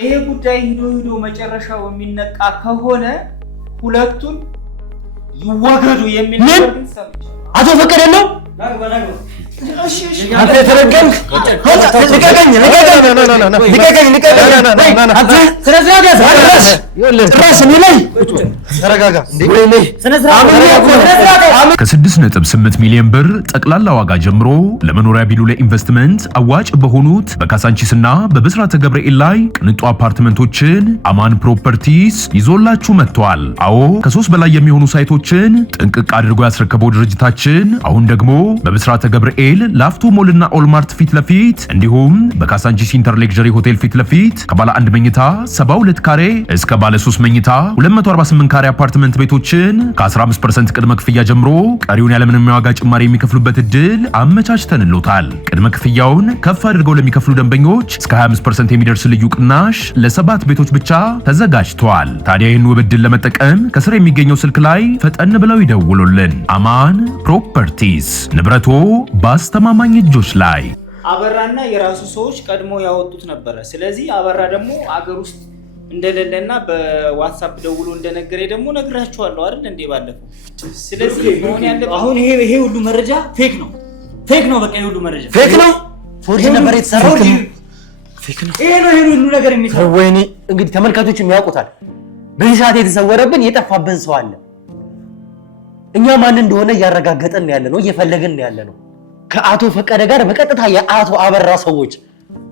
ይሄ ጉዳይ ሂዶ መጨረሻው የሚነቃ ከሆነ ሁለቱን ይወገዱ የሚል ነገር ሰምቻለሁ። አቶ ፈቀደ ነው አንተ ተረገምክ ልቀቀኝ አንተ ተረጋጋ ከ6.8 ሚሊዮን ብር ጠቅላላ ዋጋ ጀምሮ ለመኖሪያ ቢሉ ለኢንቨስትመንት አዋጭ በሆኑት በካሳንቺስና በብስራተ ገብርኤል ላይ ቅንጡ አፓርትመንቶችን አማን ፕሮፐርቲስ ይዞላችሁ መጥቷል። አዎ ከ3 በላይ የሚሆኑ ሳይቶችን ጥንቅቅ አድርጎ ያስረከበው ድርጅታችን አሁን ደግሞ በብስራተ ገብርኤል ላፍቶ ሞልና ኦልማርት ፊት ለፊት እንዲሁም በካሳንቺስ ኢንተር ሌክዠሪ ሆቴል ፊት ለፊት ከባለ 1 መኝታ 72 ካሬ እስከ ባለ 3 መኝታ 248 ካሬ አፓርትመንት ቤቶችን ከ15% ቅድመ ክፍያ ጀምሮ ቀሪውን ያለምንም የዋጋ ጭማሪ የሚከፍሉበት እድል አመቻችተንልዎታል። ቅድመ ክፍያውን ከፍ አድርገው ለሚከፍሉ ደንበኞች እስከ 25% የሚደርስ ልዩ ቅናሽ ለ7 ቤቶች ብቻ ተዘጋጅቷል። ታዲያ ይህን ውብ እድል ለመጠቀም ከስር የሚገኘው ስልክ ላይ ፈጠን ብለው ይደውሉልን። አማን ፕሮፐርቲስ ንብረቶ በአስተማማኝ እጆች ላይ። አበራና የራሱ ሰዎች ቀድሞ ያወጡት ነበረ። ስለዚህ አበራ ደግሞ አገር ውስጥ እንደሌለና በዋትስአፕ ደውሎ እንደነገረ ደግሞ ነግራችኋለሁ አይደል እንዴ ባለፈው። ስለዚህ ሆነ ያለበት አሁን ይሄ ሁሉ መረጃ ፌክ ነው በቃ ይሄ ሁሉ መረጃ ፌክ ነው። ፎርጅ ነበር የተሰራው ፌክ ነው። ይሄ ሁሉ ነገር የሚሰራው ወይኔ እንግዲህ ተመልካቾችም ያውቁታል። በዚህ ሰዓት የተሰወረብን የጠፋብን ሰው አለ። እኛ ማን እንደሆነ እያረጋገጠን ያለ ነው፣ እየፈለግን ያለ ነው። ከአቶ ፈቀደ ጋር በቀጥታ የአቶ አበራ ሰዎች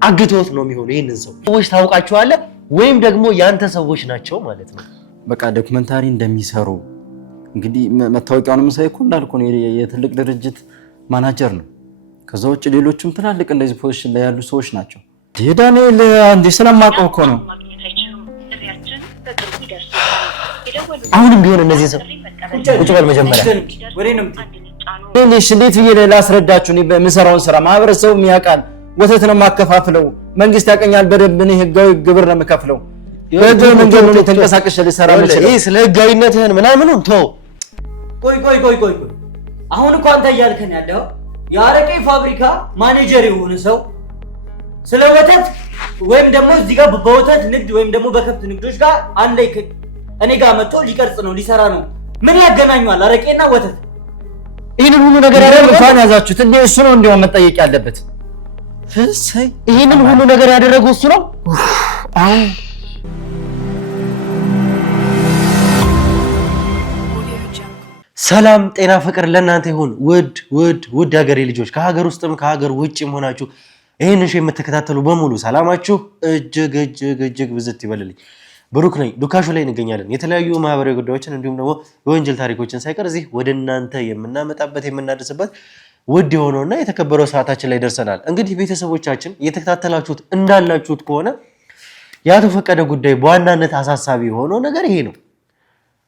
አግተውት ነው የሚሆነው። ይሄንን ሰዎች ታውቃቸዋለህ ወይም ደግሞ ያንተ ሰዎች ናቸው ማለት ነው። በቃ ዶክመንታሪ እንደሚሰሩ እንግዲህ መታወቂያውንም ሳይኩ እንዳልኩ ነው የትልቅ ድርጅት ማናጀር ነው። ከዛ ውጭ ሌሎችም ትላልቅ እንደዚህ ፖዚሽን ላይ ያሉ ሰዎች ናቸው። የዳንኤል አንዴ ስለማውቀው እኮ ነው። አሁንም ቢሆን እነዚህ ሰው ቁጭ በል መጀመሪያ እንዴት ብዬ ላስረዳችሁ? እኔ በምሰራውን ስራ ማህበረሰቡ ያውቃል። ወተት ነው የማከፋፍለው፣ መንግስት ያቀኛል በደንብ። እኔ ህጋዊ ግብር ነው የምከፍለው። በህግ መንገድ ነው ተንቀሳቀሽ ልሰራ መችለው። ይሄ ስለ ህጋዊነትህን ምናምኑን ተው። ቆይ አሁን እኮ አንተ እያልከን ያለው የአረቄ ፋብሪካ ማኔጀር የሆነ ሰው ስለ ወተት ወይም ደግሞ እዚህ ጋር በወተት ንግድ ወይም ደግሞ በከብት ንግዶች ጋር አንድ ላይ እኔ ጋር መጥቶ ሊቀርጽ ነው ሊሰራ ነው። ምን ያገናኛል አረቄና ወተት? ይሄንን ሁሉ ነገር ያደረገው እንኳን ያዛችሁት እንዴ እሱ ነው እንደው መጠየቅ ያለበት። ይሄንን ሁሉ ነገር ያደረገው እሱ ነው። አሁን ሰላም ጤና ፍቅር ለእናንተ ይሁን። ውድ ሀገሬ ልጆች ከሀገር ውስጥም ከሀገር ውጭም ሆናችሁ ይሄንን ሼር የምትከታተሉ በሙሉ ሰላማችሁ እጅግ ብዝት ይበልልኝ። ብሩክ ነኝ። ዱካሹ ላይ እንገኛለን። የተለያዩ ማህበራዊ ጉዳዮችን እንዲሁም ደግሞ የወንጀል ታሪኮችን ሳይቀር እዚህ ወደ እናንተ የምናመጣበት የምናደርስበት ውድ የሆነውና የተከበረው ሰዓታችን ላይ ደርሰናል። እንግዲህ ቤተሰቦቻችን እየተከታተላችሁት እንዳላችሁት ከሆነ የአቶ ፈቀደ ጉዳይ በዋናነት አሳሳቢ የሆነው ነገር ይሄ ነው።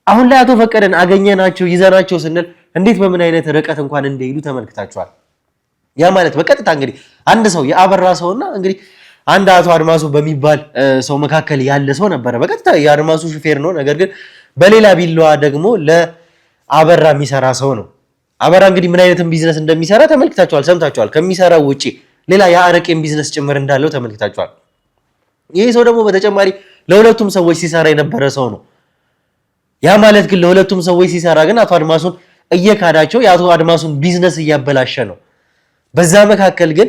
አሁን ላይ አቶ ፈቀደን አገኘናቸው ይዘናቸው ስንል እንዴት በምን አይነት ርቀት እንኳን እንደሄዱ ተመልክታችኋል። ያ ማለት በቀጥታ እንግዲህ አንድ ሰው የአበራ ሰውና እንግዲህ አንድ አቶ አድማሱ በሚባል ሰው መካከል ያለ ሰው ነበረ። በቀጥታ የአድማሱ ሹፌር ነው፣ ነገር ግን በሌላ ቢላዋ ደግሞ ለአበራ የሚሰራ ሰው ነው። አበራ እንግዲህ ምን አይነትን ቢዝነስ እንደሚሰራ ተመልክታችኋል፣ ሰምታችኋል። ከሚሰራው ውጪ ሌላ የአረቄን ቢዝነስ ጭምር እንዳለው ተመልክታችኋል። ይሄ ሰው ደግሞ በተጨማሪ ለሁለቱም ሰዎች ሲሰራ የነበረ ሰው ነው። ያ ማለት ግን ለሁለቱም ሰዎች ሲሰራ ግን አቶ አድማሱን እየካዳቸው የአቶ አድማሱን ቢዝነስ እያበላሸ ነው። በዛ መካከል ግን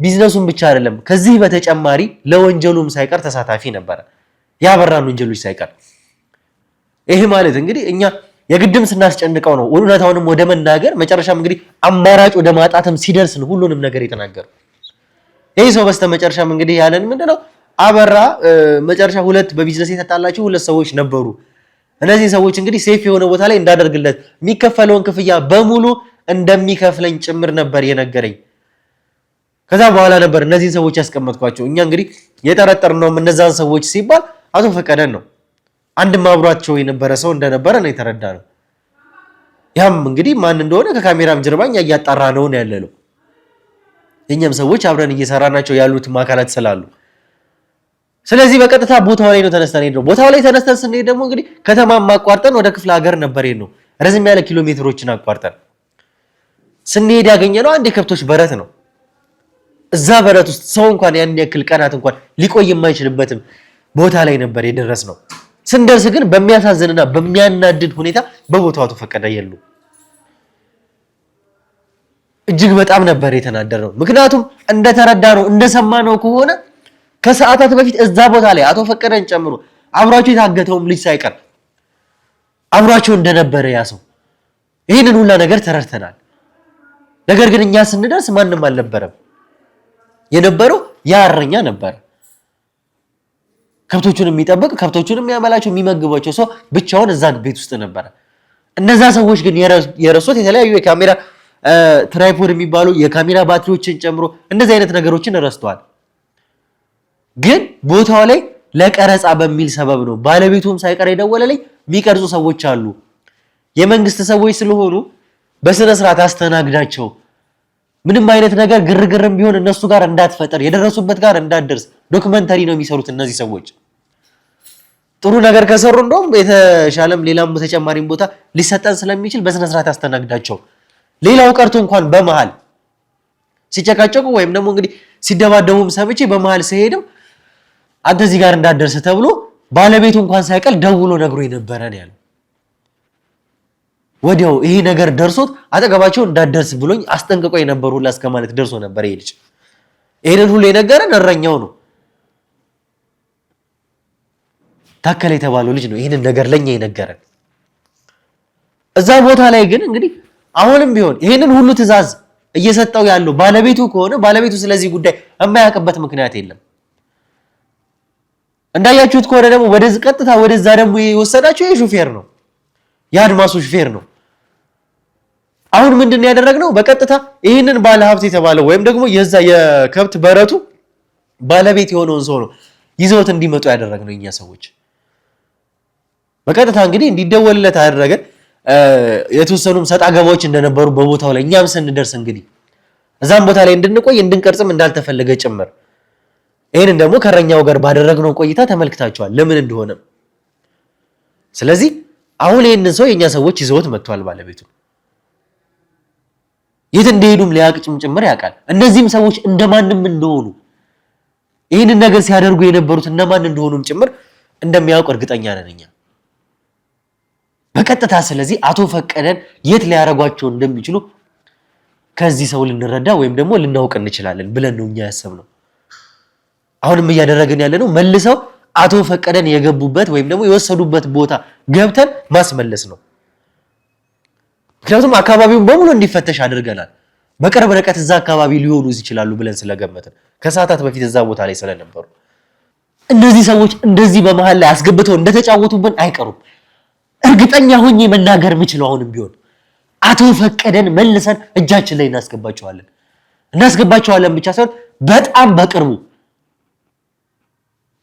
ቢዝነሱን ብቻ አይደለም ከዚህ በተጨማሪ ለወንጀሉም ሳይቀር ተሳታፊ ነበረ፣ ያበራን ወንጀሎች ሳይቀር። ይሄ ማለት እንግዲህ እኛ የግድም ስናስጨንቀው ነው እውነታውንም ወደ መናገር መጨረሻም እንግዲህ አማራጭ ወደ ማጣትም ሲደርስ ነው ሁሉንም ነገር የተናገረው። ይሄ ሰው በስተመጨረሻም እንግዲህ ያለን ምንድነው አበራ መጨረሻ ሁለት በቢዝነስ የተጣላቸው ሁለት ሰዎች ነበሩ። እነዚህ ሰዎች እንግዲህ ሴፍ የሆነ ቦታ ላይ እንዳደርግለት የሚከፈለውን ክፍያ በሙሉ እንደሚከፍለኝ ጭምር ነበር የነገረኝ። ከዛ በኋላ ነበር እነዚህን ሰዎች ያስቀመጥኳቸው። እኛ እንግዲህ የጠረጠርነው እነዛን ሰዎች ሲባል አቶ ፈቀደን ነው። አንድም አብሯቸው የነበረ ሰው እንደነበረ ነው የተረዳነው። ያም እንግዲህ ማን እንደሆነ ከካሜራም ጀርባኛ እያጣራ ነው ያለለው። እኛም ሰዎች አብረን እየሰራናቸው ያሉት አካላት ስላሉ ስለዚህ በቀጥታ ቦታው ላይ ነው ተነስተን ሄድነው። ቦታው ላይ ተነስተን ስንሄድ ደግሞ እንግዲህ ከተማም አቋርጠን ወደ ክፍለ ሀገር ነበር ሄድነው። ረዝም ያለ ኪሎ ሜትሮችን አቋርጠን ስንሄድ ያገኘነው አንድ የከብቶች በረት ነው። እዛ በረት ውስጥ ሰው እንኳን ያን ያክል ቀናት እንኳን ሊቆይ የማይችልበትም ቦታ ላይ ነበር የደረስነው። ስንደርስ ግን በሚያሳዝንና በሚያናድድ ሁኔታ በቦታው አቶ ፈቀደ የሉ። እጅግ በጣም ነበር የተናደረው። ምክንያቱም እንደተረዳነው እንደሰማነው ከሆነ ከሰዓታት በፊት እዛ ቦታ ላይ አቶ ፈቀደን ጨምሮ አብሯቸው የታገተውም ልጅ ሳይቀር አብሯቸው እንደነበረ ያ ሰው ይህንን ሁላ ነገር ተረድተናል። ነገር ግን እኛ ስንደርስ ማንም አልነበረም። የነበረው ያ እረኛ ነበር። ከብቶቹን የሚጠብቅ ከብቶቹን የሚያመላቸው የሚመግባቸው ሰው ብቻውን እዛ ቤት ውስጥ ነበረ። እነዛ ሰዎች ግን የረሱት የተለያዩ የካሜራ ትራይፖድ የሚባሉ የካሜራ ባትሪዎችን ጨምሮ እንደዚህ አይነት ነገሮችን ረስተዋል። ግን ቦታው ላይ ለቀረጻ በሚል ሰበብ ነው ባለቤቱም ሳይቀር የደወለልኝ የሚቀርጹ ሰዎች አሉ፣ የመንግስት ሰዎች ስለሆኑ በስነ ስርዓት አስተናግዳቸው፣ ምንም አይነት ነገር ግርግርም ቢሆን እነሱ ጋር እንዳትፈጠር፣ የደረሱበት ጋር እንዳትደርስ ዶክመንተሪ ነው የሚሰሩት እነዚህ ሰዎች። ጥሩ ነገር ከሰሩ እንደውም የተሻለም ሌላም በተጨማሪም ቦታ ሊሰጠን ስለሚችል በስነ ስርዓት አስተናግዳቸው። ሌላው ቀርቶ እንኳን በመሃል ሲጨቃጨቁ ወይም ደግሞ እንግዲህ ሲደባደቡም ሰምቼ በመሃል ሲሄድም አንተ እዚህ ጋር እንዳትደርስ ተብሎ ባለቤቱ እንኳን ሳይቀር ደውሎ ነግሮ የነበረ ነው ያለው። ወዲያው ይሄ ነገር ደርሶት አጠገባቸው እንዳትደርስ ብሎኝ አስጠንቅቆ የነበሩ ሁላ እስከ ማለት ደርሶ ነበር ይሄ ልጅ። ይሄንን ሁሉ የነገረን እረኛው ነው፣ ታከለ የተባለው ልጅ ነው ይሄንን ነገር ለኛ የነገረን። እዛ ቦታ ላይ ግን እንግዲህ አሁንም ቢሆን ይሄንን ሁሉ ትዕዛዝ እየሰጠው ያለው ባለቤቱ ከሆነ ባለቤቱ ስለዚህ ጉዳይ የማያውቅበት ምክንያት የለም። እንዳያችሁት ከሆነ ደግሞ ወደዚህ ቀጥታ ወደዛ ደግሞ የወሰዳቸው የሹፌር ነው፣ የአድማሱ ሹፌር ነው። አሁን ምንድነው ያደረግነው? በቀጥታ ይህንን ባለ ሀብት የተባለው ወይም ደግሞ የዛ የከብት በረቱ ባለቤት የሆነውን ሰው ነው ይዘውት እንዲመጡ ያደረግነው እኛ ሰዎች። በቀጥታ እንግዲህ እንዲደወልለት አደረገን። የተወሰኑም ሰጣ ገባዎች እንደነበሩ በቦታው ላይ እኛም ስንደርስ እንግዲህ እዛም ቦታ ላይ እንድንቆይ እንድንቀርጽም እንዳልተፈለገ ጭምር ይሄንን ደግሞ ከረኛው ጋር ባደረግነው ቆይታ ተመልክታቸዋል ለምን እንደሆነ። ስለዚህ አሁን ይሄንን ሰው የኛ ሰዎች ይዘውት መጥቷል ባለቤቱ። የት እንደሄዱም ሊያቅጭም ጭምር ያውቃል። እነዚህም ሰዎች እንደማንም እንደሆኑ ይሄንን ነገር ሲያደርጉ የነበሩት እነማን እንደሆኑም ጭምር እንደሚያውቅ እርግጠኛ ነን እኛ በቀጥታ። ስለዚህ አቶ ፈቀደን የት ሊያረጓቸው እንደሚችሉ ከዚህ ሰው ልንረዳ ወይም ደግሞ ልናውቅ እንችላለን ብለን ነው እኛ ያሰብነው። አሁንም እያደረግን ያለነው መልሰው አቶ ፈቀደን የገቡበት ወይም ደግሞ የወሰዱበት ቦታ ገብተን ማስመለስ ነው። ምክንያቱም አካባቢውን በሙሉ እንዲፈተሽ አድርገናል። በቅርብ ርቀት እዛ አካባቢ ሊሆኑ ይችላሉ ብለን ስለገመትን ከሰዓታት በፊት እዛ ቦታ ላይ ስለነበሩ እነዚህ ሰዎች እንደዚህ በመሃል ላይ አስገብተው እንደተጫወቱብን አይቀሩም። እርግጠኛ ሆኜ መናገር የምችለው አሁንም ቢሆን አቶ ፈቀደን መልሰን እጃችን ላይ እናስገባቸዋለን ብቻ ሳይሆን በጣም በቅርቡ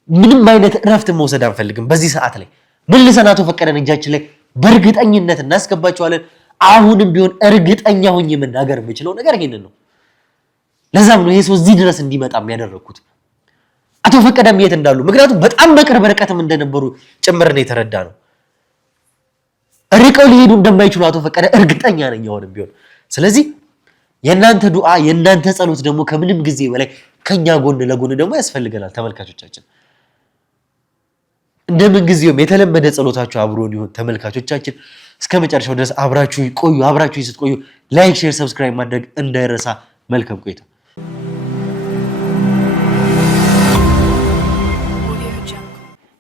ምንም አይነት እረፍት መውሰድ አንፈልግም። በዚህ ሰዓት ላይ መልሰን አቶ ፈቀደን እጃችን ላይ በእርግጠኝነት እናስገባቸዋለን። አሁንም ቢሆን እርግጠኛ ሆኜ መናገር የምችለው ነገር ይሄንን ነው። ለዛም ነው ይሄ ሰው እዚህ ድረስ እንዲመጣ የሚያደርጉት አቶ ፈቀደም የት እንዳሉ፣ ምክንያቱም በጣም በቅርብ ርቀትም እንደነበሩ ጭምር ነው የተረዳ ነው። ርቀው ሊሄዱ እንደማይችሉ አቶ ፈቀደ እርግጠኛ ነኝ አሁንም ቢሆን። ስለዚህ የእናንተ ዱዓ የእናንተ ጸሎት ደግሞ ከምንም ጊዜ በላይ ከኛ ጎን ለጎን ደግሞ ያስፈልገናል። ተመልካቾቻችን እንደምን ጊዜውም የተለመደ ጸሎታችሁ አብሮን ይሁን። ተመልካቾቻችን እስከ መጨረሻው ድረስ አብራችሁ ቆዩ። አብራችሁ ስትቆዩ ላይክ፣ ሼር፣ ሰብስክራይብ ማድረግ እንዳይረሳ። መልካም ቆይታ።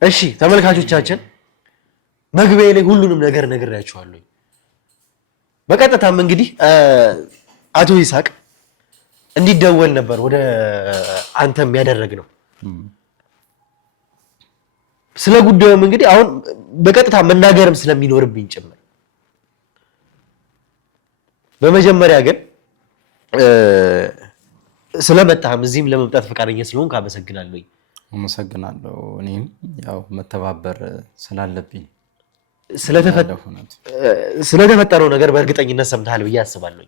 እሺ ተመልካቾቻችን መግቢያ ላይ ሁሉንም ነገር ነግሬያችኋለሁ። በቀጥታም እንግዲህ አቶ ይስሐቅ እንዲደወል ነበር ወደ አንተም ያደረግነው። ስለ ጉዳዩም እንግዲህ አሁን በቀጥታ መናገርም ስለሚኖርብኝ ጭምር በመጀመሪያ ግን ስለመጣህም እዚህም ለመምጣት ፈቃደኛ ስለሆንክ አመሰግናለሁ። አመሰግናለሁ። እኔም ያው መተባበር ስላለብኝ ስለተፈጠረው ነገር በእርግጠኝነት ሰምተሃል ብዬ አስባለሁ።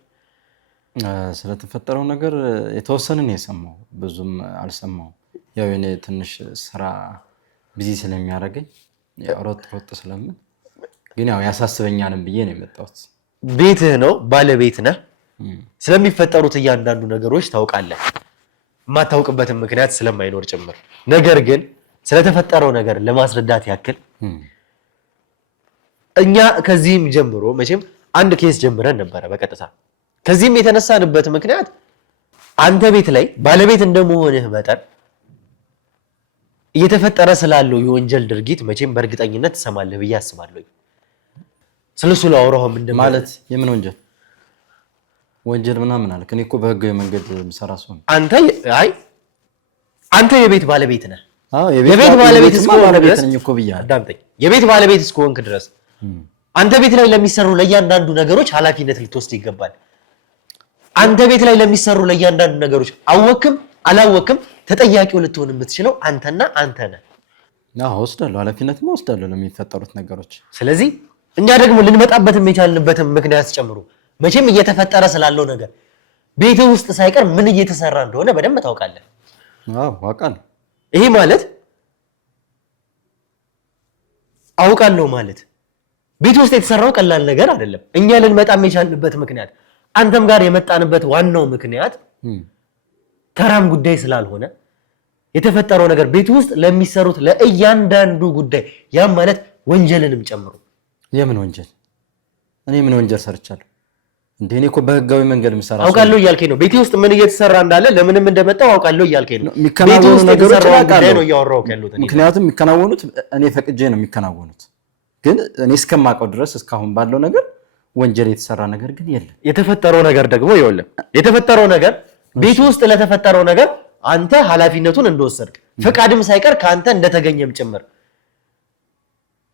ስለተፈጠረው ነገር የተወሰነ ነው የሰማው፣ ብዙም አልሰማውም። ያው እኔ ትንሽ ስራ ቢዚ ስለሚያደርገኝ ሮጥ ስለምን ግን ያው ያሳስበኛልም ብዬ ነው የመጣሁት። ቤትህ ነው፣ ባለቤት ነህ። ስለሚፈጠሩት እያንዳንዱ ነገሮች ታውቃለህ፣ የማታውቅበትን ምክንያት ስለማይኖር ጭምር። ነገር ግን ስለተፈጠረው ነገር ለማስረዳት ያክል እኛ ከዚህም ጀምሮ መቼም አንድ ኬስ ጀምረን ነበረ በቀጥታ ከዚህም የተነሳንበት ምክንያት አንተ ቤት ላይ ባለቤት እንደመሆንህ መጠን እየተፈጠረ ስላለው የወንጀል ድርጊት መቼም በእርግጠኝነት ትሰማለህ ብዬ አስባለሁ። ስለሱ ላወራውም ማለት የምን ወንጀል ምናምን አልክ? እኔ እኮ በህጋዊ መንገድ የምሰራ ሰው ነኝ። አንተ የቤት ባለቤት ነህ። የቤት ባለቤት ነኝ እኮ ብያለሁ። አዳምጠኝ። የቤት ባለቤት እስከሆንክ ድረስ አንተ ቤት ላይ ለሚሰሩ ለእያንዳንዱ ነገሮች ኃላፊነት ልትወስድ ይገባል። አንተ ቤት ላይ ለሚሰሩ ለእያንዳንዱ ነገሮች አወክም አላወክም ተጠያቂው ልትሆን የምትችለው አንተና አንተ ነህ። ወስዳለሁ፣ ኃላፊነትም ወስዳለሁ ለሚፈጠሩት ነገሮች። ስለዚህ እኛ ደግሞ ልንመጣበትም የቻልንበትም ምክንያት ጨምሮ መቼም እየተፈጠረ ስላለው ነገር ቤት ውስጥ ሳይቀር ምን እየተሰራ እንደሆነ በደንብ ታውቃለህ። አውቃለሁ። ይሄ ማለት አውቃለሁ ማለት ቤት ውስጥ የተሰራው ቀላል ነገር አይደለም። እኛ ልንመጣም የቻልንበት ምክንያት አንተም ጋር የመጣንበት ዋናው ምክንያት ተራም ጉዳይ ስላልሆነ የተፈጠረው ነገር ቤት ውስጥ ለሚሰሩት ለእያንዳንዱ ጉዳይ ያም ማለት ወንጀልንም ጨምሮ። የምን ወንጀል? እኔ ምን ወንጀል ሰርቻለሁ እንዴ? እኔ እኮ በህጋዊ መንገድ ምሰራ አውቃለሁ እያልከኝ ነው። ቤት ውስጥ ምን እየተሰራ እንዳለ ለምንም እንደመጣው አውቃለሁ እያልከኝ ነው። ቤት ውስጥ ነገሮች ነው እያወራሁት ያለሁት። ምክንያቱም የሚከናወኑት እኔ ፈቅጄ ነው የሚከናወኑት። ግን እኔ እስከማውቀው ድረስ እስካሁን ባለው ነገር ወንጀል የተሰራ ነገር ግን የለም። የተፈጠረው ነገር ደግሞ ይኸውልህ፣ የተፈጠረው ነገር ቤት ውስጥ ለተፈጠረው ነገር አንተ ኃላፊነቱን እንደወሰድክ ፈቃድም ሳይቀር ካንተ እንደተገኘም ጭምር።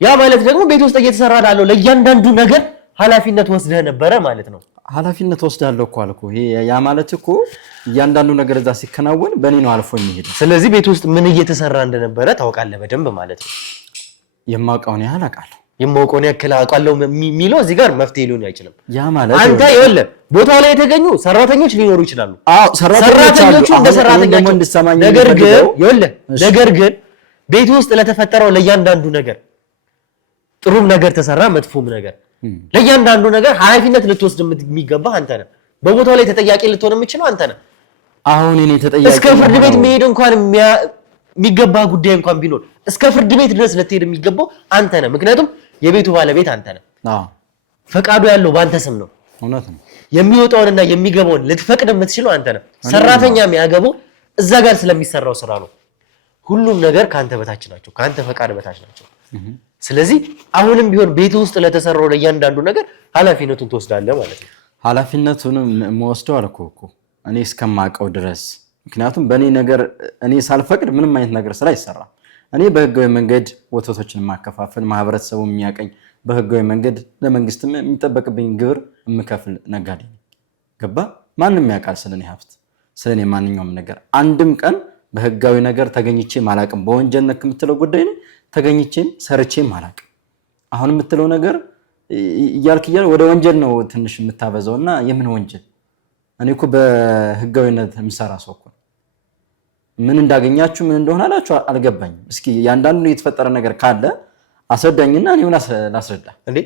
ያ ማለት ደግሞ ቤት ውስጥ እየተሰራ ላለው ለእያንዳንዱ ነገር ኃላፊነት ወስደህ ነበረ ማለት ነው። ኃላፊነት ወስዳለሁ እኮ አልኩ። ያ ማለት እኮ እያንዳንዱ ነገር እዛ ሲከናወን በእኔ ነው አልፎ የሚሄደው። ስለዚህ ቤት ውስጥ ምን እየተሰራ እንደነበረ ታውቃለህ በደንብ ማለት ነው። የማውቀውን ያህል አውቃለሁ። የማውቀውን ያክል አውቃለሁ የሚለው እዚህ ጋር መፍትሄ ሊሆን አይችልም። ያ ማለት አንተ ይኸውልህ ቦታው ላይ የተገኙ ሰራተኞች ሊኖሩ ይችላሉ። ሰራተኞቹ እንደ ሰራተኛቸው ነገር ግን ቤት ውስጥ ለተፈጠረው ለእያንዳንዱ ነገር ጥሩም ነገር ተሰራ መጥፎም ነገር ለእያንዳንዱ ነገር ኃላፊነት ልትወስድ የሚገባ አንተ ነህ። በቦታው ላይ ተጠያቂ ልትሆን የምችለው አንተ ነህ። አሁን እኔ ተጠያቂ እስከ ፍርድ ቤት መሄድ እንኳን የሚገባ ጉዳይ እንኳን ቢኖር እስከ ፍርድ ቤት ድረስ ልትሄድ የሚገባው አንተ ነህ። ምክንያቱም የቤቱ ባለቤት አንተ ነህ። ፈቃዱ ያለው በአንተ ስም ነው። እውነት ነው። የሚወጣውንና የሚገባውን ልትፈቅድ የምትችለው አንተ ነህ። ሰራተኛ የሚያገባው እዛ ጋር ስለሚሰራው ስራ ነው። ሁሉም ነገር ካንተ በታች ናቸው፣ ካንተ ፈቃድ በታች ናቸው። ስለዚህ አሁንም ቢሆን ቤት ውስጥ ለተሰራው ለእያንዳንዱ ነገር ኃላፊነቱን ትወስዳለህ ማለት ነው። ኃላፊነቱን የምወስደው አልኩህ እኮ እኔ እስከማውቀው ድረስ። ምክንያቱም በእኔ ነገር እኔ ሳልፈቅድ ምንም አይነት ነገር ስራ አይሰራም። እኔ በህጋዊ መንገድ ወተቶችን የማከፋፈል ማህበረሰቡ የሚያቀኝ በህጋዊ መንገድ ለመንግስትም የሚጠበቅብኝ ግብር የምከፍል ነጋዴ ነኝ። ገባ? ማንም ያውቃል ስለኔ ሀብት፣ ስለኔ ማንኛውም ነገር። አንድም ቀን በህጋዊ ነገር ተገኝቼም አላውቅም። በወንጀል ነክ የምትለው ጉዳይ ነው ተገኝቼም ሰርቼም አላውቅም። አሁን የምትለው ነገር እያልክ ወደ ወንጀል ነው ትንሽ የምታበዛውና የምን ወንጀል? እኔ እኮ በህጋዊነት የምሰራ ሰው እኮ። ምን እንዳገኛችሁ ምን እንደሆነ አላችሁ አልገባኝም። እስኪ ያንዳንዱ የተፈጠረ ነገር ካለ አስረዳኝና እኔውን ላስረዳ። እንዴ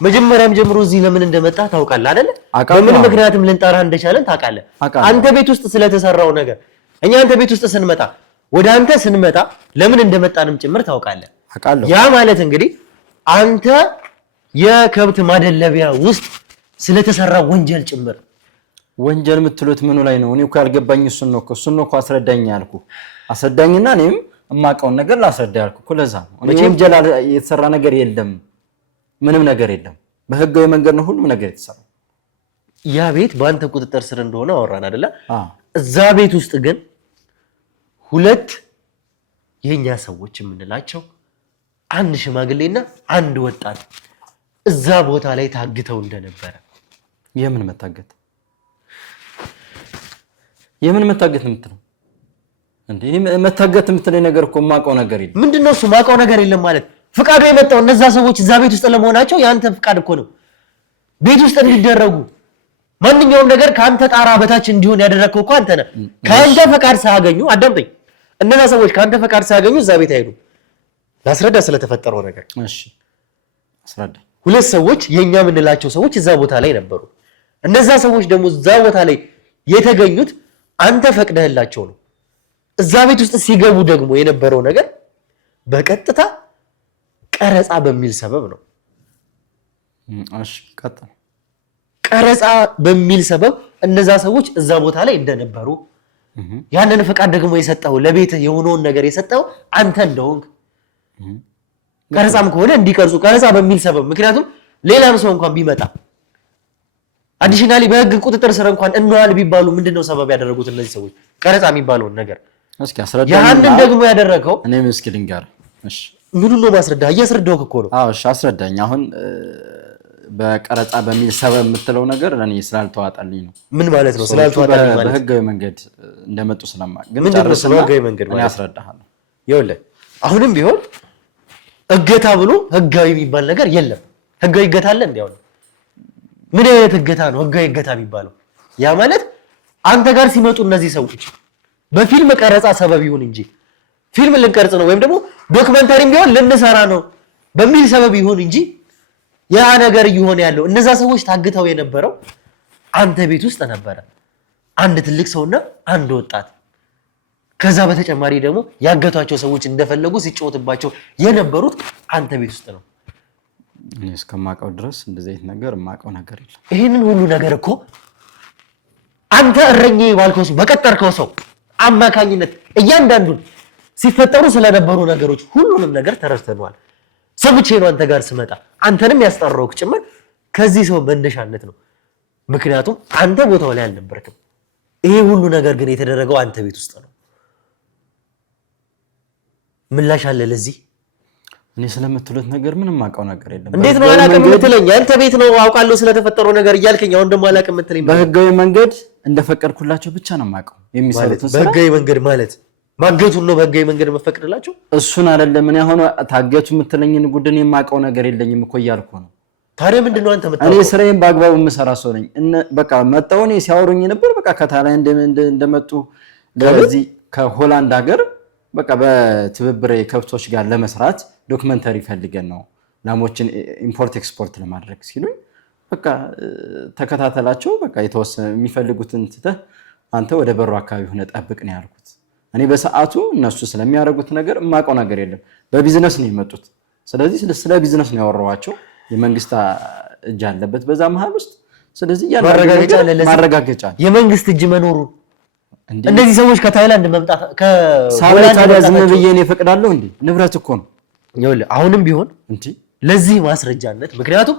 መጀመሪያም ጀምሮ እዚህ ለምን እንደመጣ ታውቃለህ አይደል? በምን ምክንያትም ልንጠራ እንደቻለን ታውቃለህ። አንተ ቤት ውስጥ ስለተሰራው ነገር እኛ አንተ ቤት ውስጥ ስንመጣ ወደ አንተ ስንመጣ ለምን እንደመጣንም ጭምር ታውቃለህ። ያ ማለት እንግዲህ አንተ የከብት ማደለቢያ ውስጥ ስለተሰራ ወንጀል ጭምር። ወንጀል የምትሉት ምኑ ላይ ነው? እኔ እኮ ያልገባኝ እሱን ነው እኮ አስረዳኝ ያልኩ። አስረዳኝና እኔም የማውቀውን ነገር ላስረዳ ያልኩ እኮ ለዛ ነው። ወንጀል የተሰራ ነገር የለም፣ ምንም ነገር የለም። በህጋዊ መንገድ ነው ሁሉም ነገር የተሰራው። ያ ቤት በአንተ ቁጥጥር ስር እንደሆነ አወራን አይደለ? እዛ ቤት ውስጥ ግን ሁለት የኛ ሰዎች የምንላቸው አንድ ሽማግሌና አንድ ወጣት እዛ ቦታ ላይ ታግተው እንደነበረ። የምን መታገት? የምን መታገት ነው የምትለው እንዴ? መታገት የምትለኝ ነገር እኮ የማውቀው ነገር የለም። ምንድነው እሱ? የማውቀው ነገር የለም ማለት ፍቃዱ የመጣው እነዛ ሰዎች እዛ ቤት ውስጥ ለመሆናቸው የአንተ ፍቃድ እኮ ነው። ቤት ውስጥ እንዲደረጉ ማንኛውም ነገር ከአንተ ጣራ በታች እንዲሆን ያደረግከው እኮ አንተ ነህ። ከአንተ ፈቃድ ሳያገኙ አዳምጠኝ፣ እነዛ ሰዎች ከአንተ ፈቃድ ሳያገኙ እዛ ቤት አይሄዱም። ላስረዳ ስለተፈጠረው ነገር። እሺ አስረዳ። ሁለት ሰዎች የኛ የምንላቸው ሰዎች እዛ ቦታ ላይ ነበሩ። እነዛ ሰዎች ደግሞ እዛ ቦታ ላይ የተገኙት አንተ ፈቅደህላቸው ነው። እዛ ቤት ውስጥ ሲገቡ ደግሞ የነበረው ነገር በቀጥታ ቀረጻ በሚል ሰበብ ነው። እሺ ቀጥታ ቀረጻ በሚል ሰበብ እነዛ ሰዎች እዛ ቦታ ላይ እንደነበሩ ያንን ፈቃድ ደግሞ የሰጠው ለቤት የሆነውን ነገር የሰጠው አንተ እንደሆንክ ቀረጻም ከሆነ እንዲቀርጹ ቀረጻ በሚል ሰበብ ምክንያቱም ሌላም ሰው እንኳን ቢመጣ አዲሽናሊ በህግ ቁጥጥር ስር እንኳን እንዋል ቢባሉ ምንድነው ሰበብ ያደረጉት እነዚህ ሰዎች ቀረጻ የሚባለውን ነገር እስኪ አስረዳኝ። ያንን ደግሞ ያደረገው እኔም እስኪ ልንገር። እሺ ምኑን ነው ማስረዳ? እያስረዳሁህ እኮ ነው። አዎ እሺ አስረዳኝ። አሁን በቀረጻ በሚል ሰበብ የምትለው ነገር ለኔ ስላልተዋጣልኝ ነው። ምን ማለት ነው ስላልተዋጣልኝ ማለት? በህጋዊ መንገድ እንደመጡ ስለማቅ ግን ምንድነው በህጋዊ መንገድ ማለት? እኔ አስረዳሃለሁ። ይኸውልህ አሁንም ቢሆን እገታ ብሎ ህጋዊ የሚባል ነገር የለም። ህጋዊ እገታ አለ እንዴ? አሁን ምን አይነት እገታ ነው ህጋዊ እገታ የሚባለው? ያ ማለት አንተ ጋር ሲመጡ እነዚህ ሰዎች በፊልም ቀረጻ ሰበብ ይሁን እንጂ ፊልም ልንቀርጽ ነው ወይም ደግሞ ዶክመንታሪም ቢሆን ልንሰራ ነው በሚል ሰበብ ይሁን እንጂ ያ ነገር እየሆነ ያለው እነዛ ሰዎች ታግተው የነበረው አንተ ቤት ውስጥ ነበረ። አንድ ትልቅ ሰውና አንድ ወጣት። ከዛ በተጨማሪ ደግሞ ያገቷቸው ሰዎች እንደፈለጉ ሲጫወትባቸው የነበሩት አንተ ቤት ውስጥ ነው። እኔ እስከማውቀው ድረስ እንደዚህ አይነት ነገር የማውቀው ነገር የለም። ይሄንን ሁሉ ነገር እኮ አንተ እረኛዬ ባልከው ሰው በቀጠርከው ሰው አማካኝነት እያንዳንዱን ሲፈጠሩ ስለነበሩ ነገሮች ሁሉንም ነገር ተረድተናል። ሰምቼ ነው አንተ ጋር ስመጣ አንተንም ያስጠራውክ ጭምር ከዚህ ሰው መነሻነት ነው። ምክንያቱም አንተ ቦታው ላይ አልነበርክም። ይሄ ሁሉ ነገር ግን የተደረገው አንተ ቤት ውስጥ ነው። ምላሽ አለ ለዚህ? እኔ ስለምትሉት ነገር ምንም አውቀው ነገር የለም። እንዴት ነው አላውቅም የምትለኝ? አንተ ቤት ነው አውቃለሁ ስለተፈጠረው ነገር እያልከኝ አሁን ደግሞ አላውቅም የምትለኝ? በህጋዊ መንገድ እንደፈቀድኩላቸው ብቻ ነው የማውቀው የሚሰሩትን ስራ። በህጋዊ መንገድ ማለት ማገቱን ነው በህጋዊ መንገድ መፈቀድላቸው? እሱን አይደለም። እኔ አሁን ታገቱ የምትለኝን ጉድን የማውቀው ነገር የለኝም እኮ እያልኩ ነው። ታዲያ ምንድነው አንተ መጣው? እኔ ስራዬን በአግባቡ የምሰራ ሰው ነኝ። በቃ መጣው እኔ ሲያወሩኝ ነበር። በቃ ከታላይ እንደመጡ ለዚህ ከሆላንድ ሀገር በቃ በትብብር ከብቶች ጋር ለመስራት ዶክመንተሪ ፈልገን ነው ላሞችን ኢምፖርት ኤክስፖርት ለማድረግ ሲሉኝ በቃ ተከታተላቸው። በቃ የተወሰነ የሚፈልጉትን ትተህ አንተ ወደ በሩ አካባቢ ሆነ ጠብቅ ነው ያልኩት። እኔ በሰዓቱ እነሱ ስለሚያደርጉት ነገር የማውቀው ነገር የለም። በቢዝነስ ነው የመጡት። ስለዚህ ስለ ቢዝነስ ነው ያወራኋቸው። የመንግስት እጅ አለበት በዛ መሃል ውስጥ። ስለዚህ ማረጋገጫ የመንግስት እጅ መኖሩ እነዚህ ሰዎች ከታይላንድ መምጣት ከሆላንድ ዝም ብዬ ነው እፈቅዳለሁ እንዴ? ንብረት እኮ ነው። ይኸውልህ አሁንም ቢሆን እንዴ ለዚህ ማስረጃነት ምክንያቱም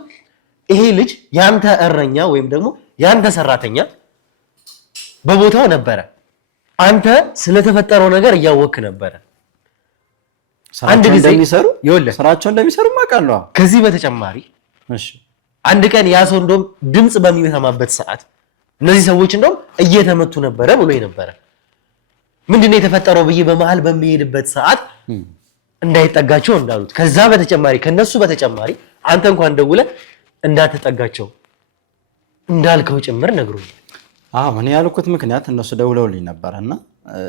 ይሄ ልጅ ያንተ እረኛ ወይም ደግሞ ያንተ ሰራተኛ በቦታው ነበረ። አንተ ስለተፈጠረው ነገር እያወቅህ ነበረ። አንድ ጊዜ እንደሚሰሩ ይኸውልህ ስራቸው እንደሚሰሩ ማቃለሁ። ከዚህ በተጨማሪ እሺ አንድ ቀን ያ ሰው እንደውም ድምጽ በሚሰማበት ሰዓት እነዚህ ሰዎች እንደውም እየተመቱ ነበረ ብሎ ነበረ። ምንድነው የተፈጠረው ብዬ በመሃል በሚሄድበት ሰዓት እንዳይጠጋቸው እንዳሉት ከዛ በተጨማሪ ከነሱ በተጨማሪ አንተ እንኳን ደውለህ እንዳትጠጋቸው እንዳልከው ጭምር ነግሮኝ። አዎ እኔ ያልኩት ምክንያት እነሱ ደውለውልኝ ነበርና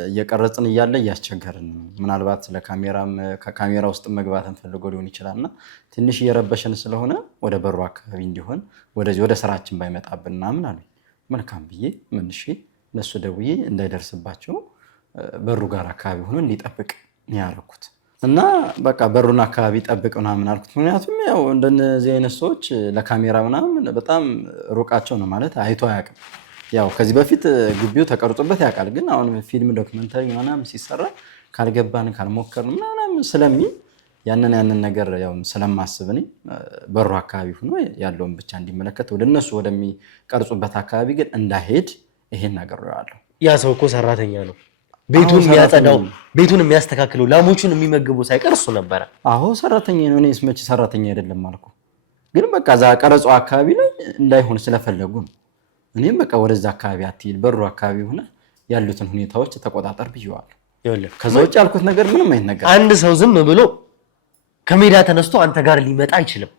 እየቀረጽን እያለ እያስቸገርን ምናልባት ለካሜራም ከካሜራ ውስጥ መግባት እንፈልገው ሊሆን ይችላልና ትንሽ እየረበሸን ስለሆነ ወደ በሩ አካባቢ እንዲሆን ወደ ስራችን ባይመጣብን ምናምን አሉኝ። መልካም ብዬ ምንሽ ለሱ ደውዬ እንዳይደርስባቸው በሩ ጋር አካባቢ ሆኖ እንዲጠብቅ ነው ያደረኩት። እና በቃ በሩን አካባቢ ጠብቅ ምናምን አልኩት። ምክንያቱም ያው እንደነዚህ አይነት ሰዎች ለካሜራ ምናምን በጣም ሩቃቸው ነው ማለት አይቶ አያውቅም። ያው ከዚህ በፊት ግቢው ተቀርጾበት ያውቃል። ግን አሁን ፊልም ዶክመንታሪ ምናምን ሲሰራ ካልገባን ካልሞከርን ምናምን ስለሚል ያንን ነገር ያው ስለማስብ እኔ በሩ አካባቢ ሆኖ ያለውን ብቻ እንዲመለከት ወደ እነሱ ወደሚቀርጹበት አካባቢ ግን እንዳይሄድ ይሄን ነገር ያለው። ያ ሰው እኮ ሰራተኛ ነው። ቤቱን የሚያጸዳው ቤቱን የሚያስተካክለው ላሞቹን የሚመግበው ሳይቀር እሱ ነበረ። አዎ ሰራተኛ ነው። እኔስ መቼ ሰራተኛ አይደለም አልኩ። ግን በቃ ዛ ቀረጻው አካባቢ ላይ እንዳይሆን ስለፈለጉ ነው። እኔም በቃ ወደዛ አካባቢ አትይል በሩ አካባቢ ሆነ ያሉትን ሁኔታዎች ተቆጣጣር ብየዋለሁ። ይኸውልህ ከዛ ውጭ ያልኩት ነገር ምንም አይነት ነገር አንድ ሰው ዝም ብሎ ከሜዳ ተነስቶ አንተ ጋር ሊመጣ አይችልም።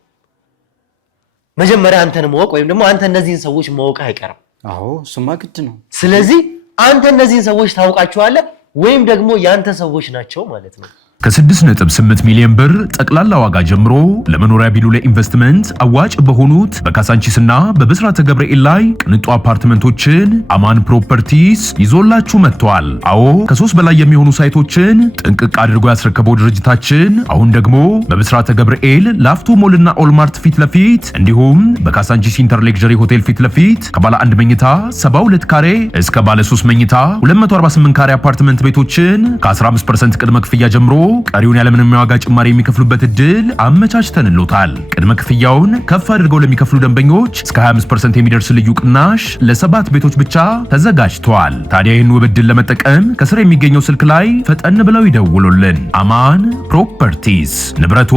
መጀመሪያ አንተን ማወቅ ወይም ደግሞ አንተ እነዚህን ሰዎች ማወቅ አይቀርም። አዎ እሱማ ግድ ነው። ስለዚህ አንተ እነዚህን ሰዎች ታውቃቸዋለህ ወይም ደግሞ ያንተ ሰዎች ናቸው ማለት ነው። ከ6.8 ሚሊዮን ብር ጠቅላላ ዋጋ ጀምሮ ለመኖሪያ ቢሉ ለኢንቨስትመንት አዋጭ በሆኑት በካሳንቺስና በብስራተ ገብርኤል ላይ ቅንጡ አፓርትመንቶችን አማን ፕሮፐርቲስ ይዞላችሁ መጥቷል። አዎ ከ3 በላይ የሚሆኑ ሳይቶችን ጥንቅቅ አድርጎ ያስረከበው ድርጅታችን አሁን ደግሞ በብስራተ ገብርኤል ላፍቶ ሞልና ኦልማርት ፊት ለፊት እንዲሁም በካሳንቺስ ኢንተር ሌክዠሪ ሆቴል ፊት ለፊት ከባለ 1 መኝታ 72 ካሬ እስከ ባለ 3 መኝታ 248 ካሬ አፓርትመንት ቤቶችን ከ15% ቅድመ ክፍያ ጀምሮ ቀሪውን ያለምንም የዋጋ ጭማሪ የሚከፍሉበት እድል አመቻችተንሎታል። ቅድመ ክፍያውን ከፍ አድርገው ለሚከፍሉ ደንበኞች እስከ 25% የሚደርስ ልዩ ቅናሽ ለ7 ቤቶች ብቻ ተዘጋጅቷል። ታዲያ ይህን ውብ እድል ለመጠቀም ከስር የሚገኘው ስልክ ላይ ፈጠን ብለው ይደውሉልን። አማን ፕሮፐርቲስ ንብረቶ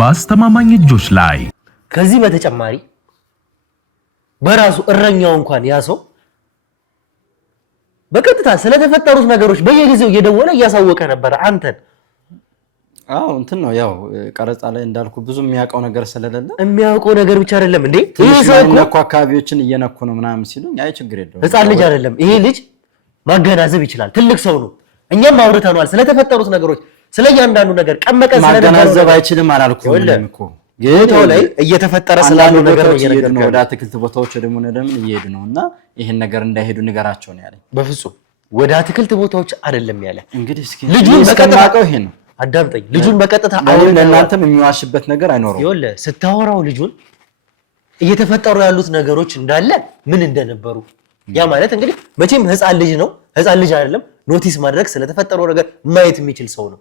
በአስተማማኝ እጆች ላይ። ከዚህ በተጨማሪ በራሱ እረኛው እንኳን ያ ሰው በቀጥታ ስለተፈጠሩት ነገሮች በየጊዜው እየደወለ እያሳወቀ ነበር አንተን። አዎ እንትን ነው ያው ቀረጻ ላይ እንዳልኩ ብዙ የሚያውቀው ነገር ስለሌለ የሚያውቀው ነገር ብቻ አይደለም እንዴ ይሄ ሰው እኮ አካባቢዎችን እየነኩ ነው ምናምን ሲሉኝ አይ ችግር የለውም ህፃን ልጅ አይደለም ይሄ ልጅ ማገናዘብ ይችላል ትልቅ ሰው ነው እኛም አውርተናል ስለተፈጠሩት ነገሮች ስለያንዳንዱ ነገር ቀመቀን ማገናዘብ አይችልም አላልኩም እኮ ቦታው ላይ እየተፈጠረ ስላለው ነገር ነው እየነገርኩህ ወደ አትክልት ቦታዎች ደግሞ ለምን እየሄዱ ነው እና ይሄን ነገር እንዳይሄዱ ንገራቸው ነው ያለኝ በፍጹም ወደ አትክልት ቦታዎች አይደለም ያለ እንግዲህ እስኪ ልጁን በቀጥታ ይሄ ነው አዳምጠኝ ልጁን በቀጥታ አሁን ለእናንተም የሚዋሽበት ነገር አይኖርም ይኸውልህ ስታወራው ልጁን እየተፈጠሩ ያሉት ነገሮች እንዳለ ምን እንደነበሩ ያ ማለት እንግዲህ መቼም ህፃን ልጅ ነው ህፃን ልጅ አይደለም ኖቲስ ማድረግ ስለተፈጠረው ነገር ማየት የሚችል ሰው ነው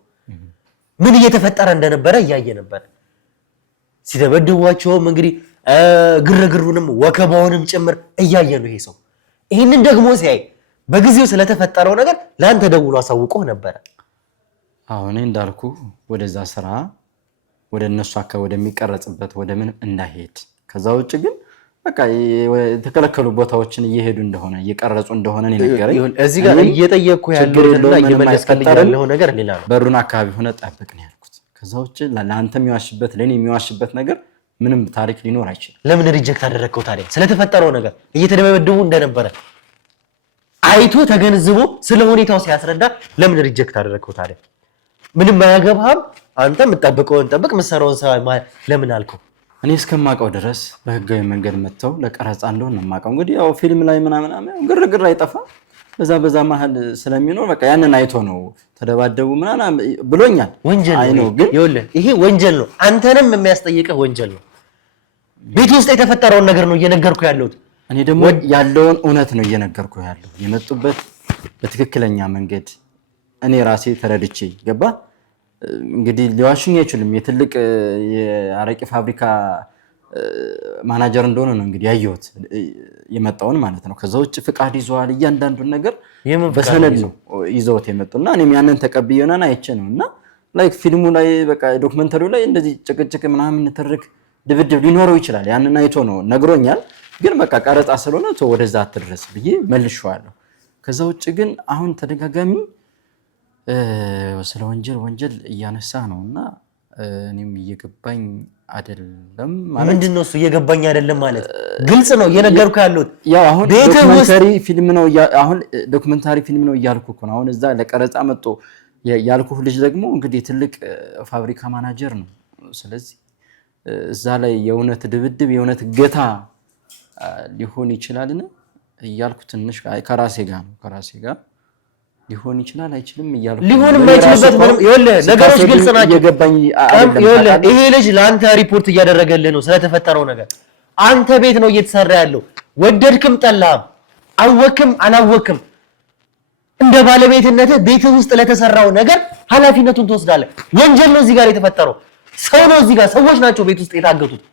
ምን እየተፈጠረ እንደነበረ እያየ ነበር ሲደበድቧቸውም እንግዲህ ግርግሩንም ወከባውንም ጭምር እያየ ነው ይሄ ሰው ይህንን ደግሞ ሲያይ በጊዜው ስለተፈጠረው ነገር ለአንተ ደውሎ አሳውቆህ ነበረ አሁን እንዳልኩ ወደዛ ስራ ወደ እነሱ አካባቢ ወደሚቀረጽበት ወደ ምን እንዳይሄድ ከዛ ውጭ ግን በቃ የተከለከሉ ቦታዎችን እየሄዱ እንደሆነ እየቀረጹ እንደሆነ ነው ነገረኝ እዚህ ጋር እየጠየቅኩ ያለውና እየመለስከልኝ ያለው ነገር ሌላ ነው በሩን አካባቢ ሆነ ጠብቅ ነው ያልኩት ከዛ ውጭ ለአንተ የሚዋሽበት ለኔ የሚዋሽበት ነገር ምንም ታሪክ ሊኖር አይችልም ለምን ሪጀክት አደረግከው ታዲያ ስለተፈጠረው ነገር እየተደበደቡ እንደነበረ አይቶ ተገንዝቦ ስለ ሁኔታው ሲያስረዳ ለምን ሪጀክት አደረግከው ታዲያ ምንም ማያገባም አንተ የምትጠብቀውን ጠብቅ መሰራውን ለምን አልከው እኔ እስከማውቀው ድረስ በህጋዊ መንገድ መጥተው ለቀረጻ እንደሆነ የማውቀው እንግዲህ ያው ፊልም ላይ ምናምን ግርግር አይጠፋ በዛ መሀል ስለሚኖር በቃ ያንን አይቶ ነው ተደባደቡ ምናምን ብሎኛል ወንጀል ነው ግን ይኸውልህ ይሄ ወንጀል ነው አንተንም የሚያስጠይቅህ ወንጀል ነው ቤት ውስጥ የተፈጠረውን ነገር ነው እየነገርኩ ያለሁት እኔ ደግሞ ያለውን እውነት ነው እየነገርኩ ያለው የመጡበት በትክክለኛ መንገድ እኔ ራሴ ተረድቼ ገባ እንግዲህ ሊዋሽኝ አይችልም የትልቅ የአረቂ ፋብሪካ ማናጀር እንደሆነ ነው እንግዲህ ያየሁት የመጣውን ማለት ነው ከዛ ውጭ ፍቃድ ይዘዋል እያንዳንዱን ነገር በሰነድ ነው ይዘውት የመጡና እኔም ያንን ተቀብየናና አይቼ ነውና ላይክ ፊልሙ ላይ በቃ ዶክመንተሪው ላይ እንደዚህ ጭቅጭቅ ምናምን ተርክ ድብድብ ሊኖረው ይችላል ያንን አይቶ ነው ነግሮኛል ግን በቃ ቀረጻ ስለሆነ ወደዛ አትድረስ ብዬ መልሼዋለሁ ከዛ ውጭ ግን አሁን ተደጋጋሚ ስለ ወንጀል እያነሳ ነውና እኔም እየገባኝ አይደለም ማለት ምንድነው እሱ እየገባኝ አይደለም ማለት ግልጽ ነው እየነገርኩ ያለሁት ያው አሁን ዶክመንታሪ ፊልም ነው እያልኩ እኮ ነው አሁን እዛ ለቀረጻ መጥቶ ያልኩህ ልጅ ደግሞ እንግዲህ ትልቅ ፋብሪካ ማናጀር ነው ስለዚህ እዛ ላይ የእውነት ድብድብ የእውነት ገታ ሊሆን ይችላልን እያልኩ ትንሽ ከራሴ ጋር ሊሆን ይችላል አይችልም እያልኩ ሊሆን የማይችልበት ምንም ይኸውልህ ነገሮች ግልጽ ናቸው እየገባኝ ይኸውልህ ይሄ ልጅ ለአንተ ሪፖርት እያደረገልህ ነው ስለተፈጠረው ነገር አንተ ቤት ነው እየተሰራ ያለው ወደድክም ጠላህም አወክም አላወክም እንደ ባለቤትነትህ ቤት ውስጥ ለተሰራው ነገር ኃላፊነቱን ትወስዳለህ ወንጀል ነው እዚህ ጋር የተፈጠረው ሰው ነው እዚህ ጋር ሰዎች ናቸው ቤት ውስጥ የታገቱት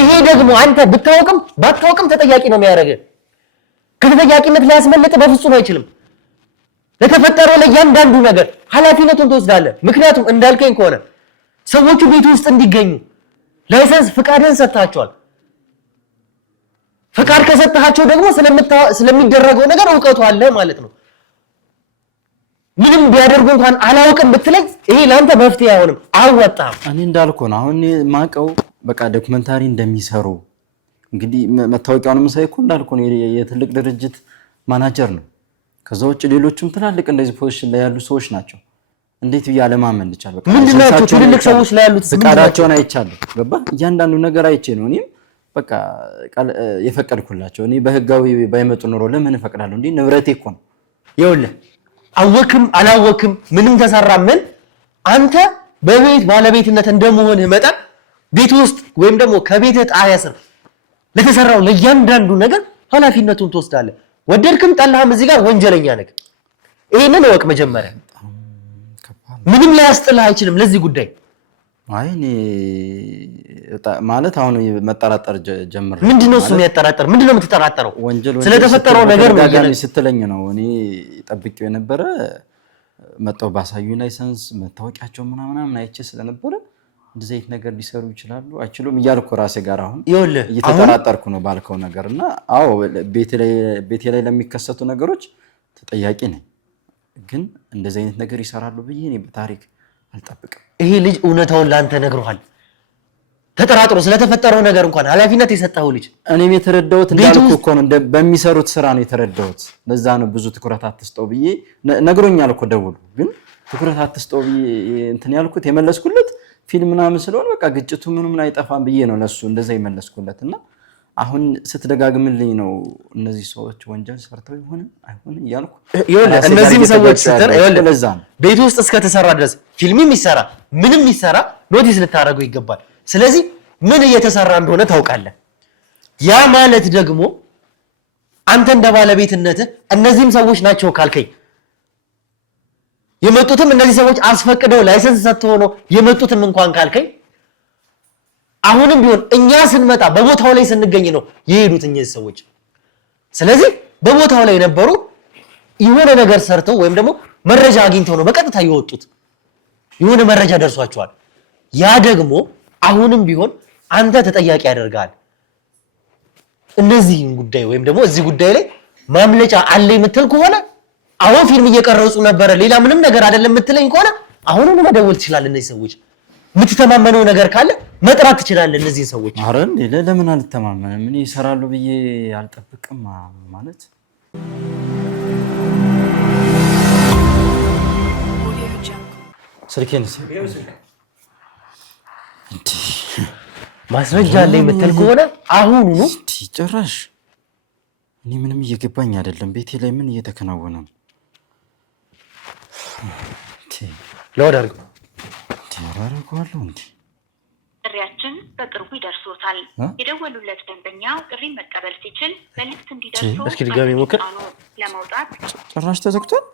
ይሄ ደግሞ አንተ ብታወቅም ባታወቅም ተጠያቂ ነው የሚያደርግህ ከተጠያቂነት ሊያስመልጥ በፍጹም አይችልም ለተፈጠረው ለእያንዳንዱ ነገር ኃላፊነቱን ትወስዳለህ ምክንያቱም እንዳልከኝ ከሆነ ሰዎቹ ቤት ውስጥ እንዲገኙ ላይሰንስ ፍቃድን ሰጥታቸዋል ፍቃድ ከሰጣቸው ደግሞ ስለሚደረገው ነገር ዕውቀቱ አለ ማለት ነው ምንም ቢያደርጉ እንኳን አላውቅም ብትለኝ ይሄ ላንተ መፍትሄ አይሆንም አልወጣም እኔ እንዳልኩ ነው አሁን ማቀው በቃ ዶክመንታሪ እንደሚሰሩ እንግዲህ መታወቂያውንም ሳይኩ እንዳልኩ ነው የትልቅ ድርጅት ማናጀር ነው ከዛ ውጭ ሌሎችም ትላልቅ እንደዚህ ፖዚሽን ላይ ያሉ ሰዎች ናቸው እንዴት ብዬ ለማመን ልቻል? በቃ ምንድናቸው ትልልቅ ሰዎች ላይ ያሉት ፍቃዳቸውን አይቻለሁ። ገባ እያንዳንዱ ነገር አይቼ ነው እኔም በቃ የፈቀድኩላቸው። እኔ በህጋዊ ባይመጡ ኖሮ ለምን እፈቅዳለሁ እንዴ? ንብረቴ እኮ ነው። ይኸውልህ አወክም አላወክም ምንም ተሰራ ምን አንተ በቤት ባለቤትነት እንደመሆንህ መጠን ቤት ውስጥ ወይም ደግሞ ከቤት ጣሪያ ስር ለተሰራው ለእያንዳንዱ ነገር ኃላፊነቱን ትወስዳለህ። ወደድክም ጠላህም እዚህ ጋር ወንጀለኛ ነህ። ይሄንን እወቅ መጀመሪያ። ምንም ሊያስጥልህ አይችልም ለዚህ ጉዳይ። አይ እኔ ማለት አሁን መጠራጠር ጀምር። ምንድነው እሱ የሚያጠራጥር? ምንድነው የምትጠራጠረው? ወንጀል ስለተፈጠረው ነገር ነው ያለ ስትለኝ ነው። እኔ ጠብቄው የነበረ መጣው ባሳዩ ላይሰንስ መታወቂያቸው ምናምን አይቼ ስለነበረ እንደዚህ አይነት ነገር ሊሰሩ ይችላሉ አይችሉም እያልኩ ራሴ ጋር አሁን እየተጠራጠርኩ ነው ባልከው ነገርና አዎ ቤቴ ላይ ለሚከሰቱ ነገሮች ተጠያቂ ነኝ። ግን እንደዚህ አይነት ነገር ይሰራሉ ብዬ እኔ በታሪክ አልጠብቅም። ይሄ ልጅ እውነታውን ላንተ ነግሮሃል። ተጠራጥሮ ስለተፈጠረው ነገር እንኳን ኃላፊነት የሰጠው ልጅ እኔም የተረዳሁት እንዳልኩ እኮ ነው በሚሰሩት ስራ ነው የተረዳሁት። ለዛ ነው ብዙ ትኩረት አትስጠው ብዬ ነግሮኛል እኮ ደውሉ። ግን ትኩረት አትስጠው ብዬ እንትን ያልኩት የመለስኩለት ፊልም ምናምን ስለሆነ በቃ ግጭቱ ምንም አይጠፋም ብዬ ነው ለሱ እንደዛ የመለስኩለትና አሁን ስትደጋግምልኝ ነው እነዚህ ሰዎች ወንጀል ሰርተው ይሆን አይሆን እያልኩ እነዚህ ሰዎች ስትር ለዛ ነው ቤት ውስጥ እስከ ተሰራ ድረስ ፊልምም ይሰራ ምንም ይሰራ ኖቲስ ልታረገው ይገባል። ስለዚህ ምን እየተሰራ እንደሆነ ታውቃለህ። ያ ማለት ደግሞ አንተ እንደ ባለቤትነት እነዚህም ሰዎች ናቸው ካልከኝ የመጡትም እነዚህ ሰዎች አስፈቅደው ላይሰንስ ሰጥተው ነው የመጡትም እንኳን ካልከኝ አሁንም ቢሆን እኛ ስንመጣ በቦታው ላይ ስንገኝ ነው የሄዱት እነዚህ ሰዎች። ስለዚህ በቦታው ላይ ነበሩ የሆነ ነገር ሰርተው ወይም ደግሞ መረጃ አግኝተው ነው በቀጥታ የወጡት። የሆነ መረጃ ደርሷቸዋል። ያ ደግሞ አሁንም ቢሆን አንተ ተጠያቂ ያደርጋል። እነዚህን ጉዳይ ወይም ደግሞ እዚህ ጉዳይ ላይ ማምለጫ አለ የምትል ከሆነ አሁን ፊልም እየቀረጹ ነበር ሌላ ምንም ነገር አይደለም የምትለኝ ከሆነ አሁንም መደወል ትችላለህ። እነዚህ ሰዎች የምትተማመነው ነገር ካለ መጥራት ትችላለህ እነዚህ ሰዎች። ኧረ እንዴ ለምን አልተማመንም? እኔ ይሰራሉ ብዬ አልጠብቅም ማለት ስልኬን እንዴ ማስረጃ አለ የምትል ከሆነ አሁኑኑ ጭራሽ እኔ ምንም እየገባኝ አይደለም። ቤቴ ላይ ምን እየተከናወነ ነው? ለወዳርጉ ተራራጓለሁ እንዴ ጥሪያችን በቅርቡ ይደርሶታል። የደወሉለት ደንበኛ ጥሪን መቀበል ሲችል መልእክት እንዲደርሱ እስኪ ድጋሚ ሞክር። ለማውጣት ጭራሽ ተዘግቷል።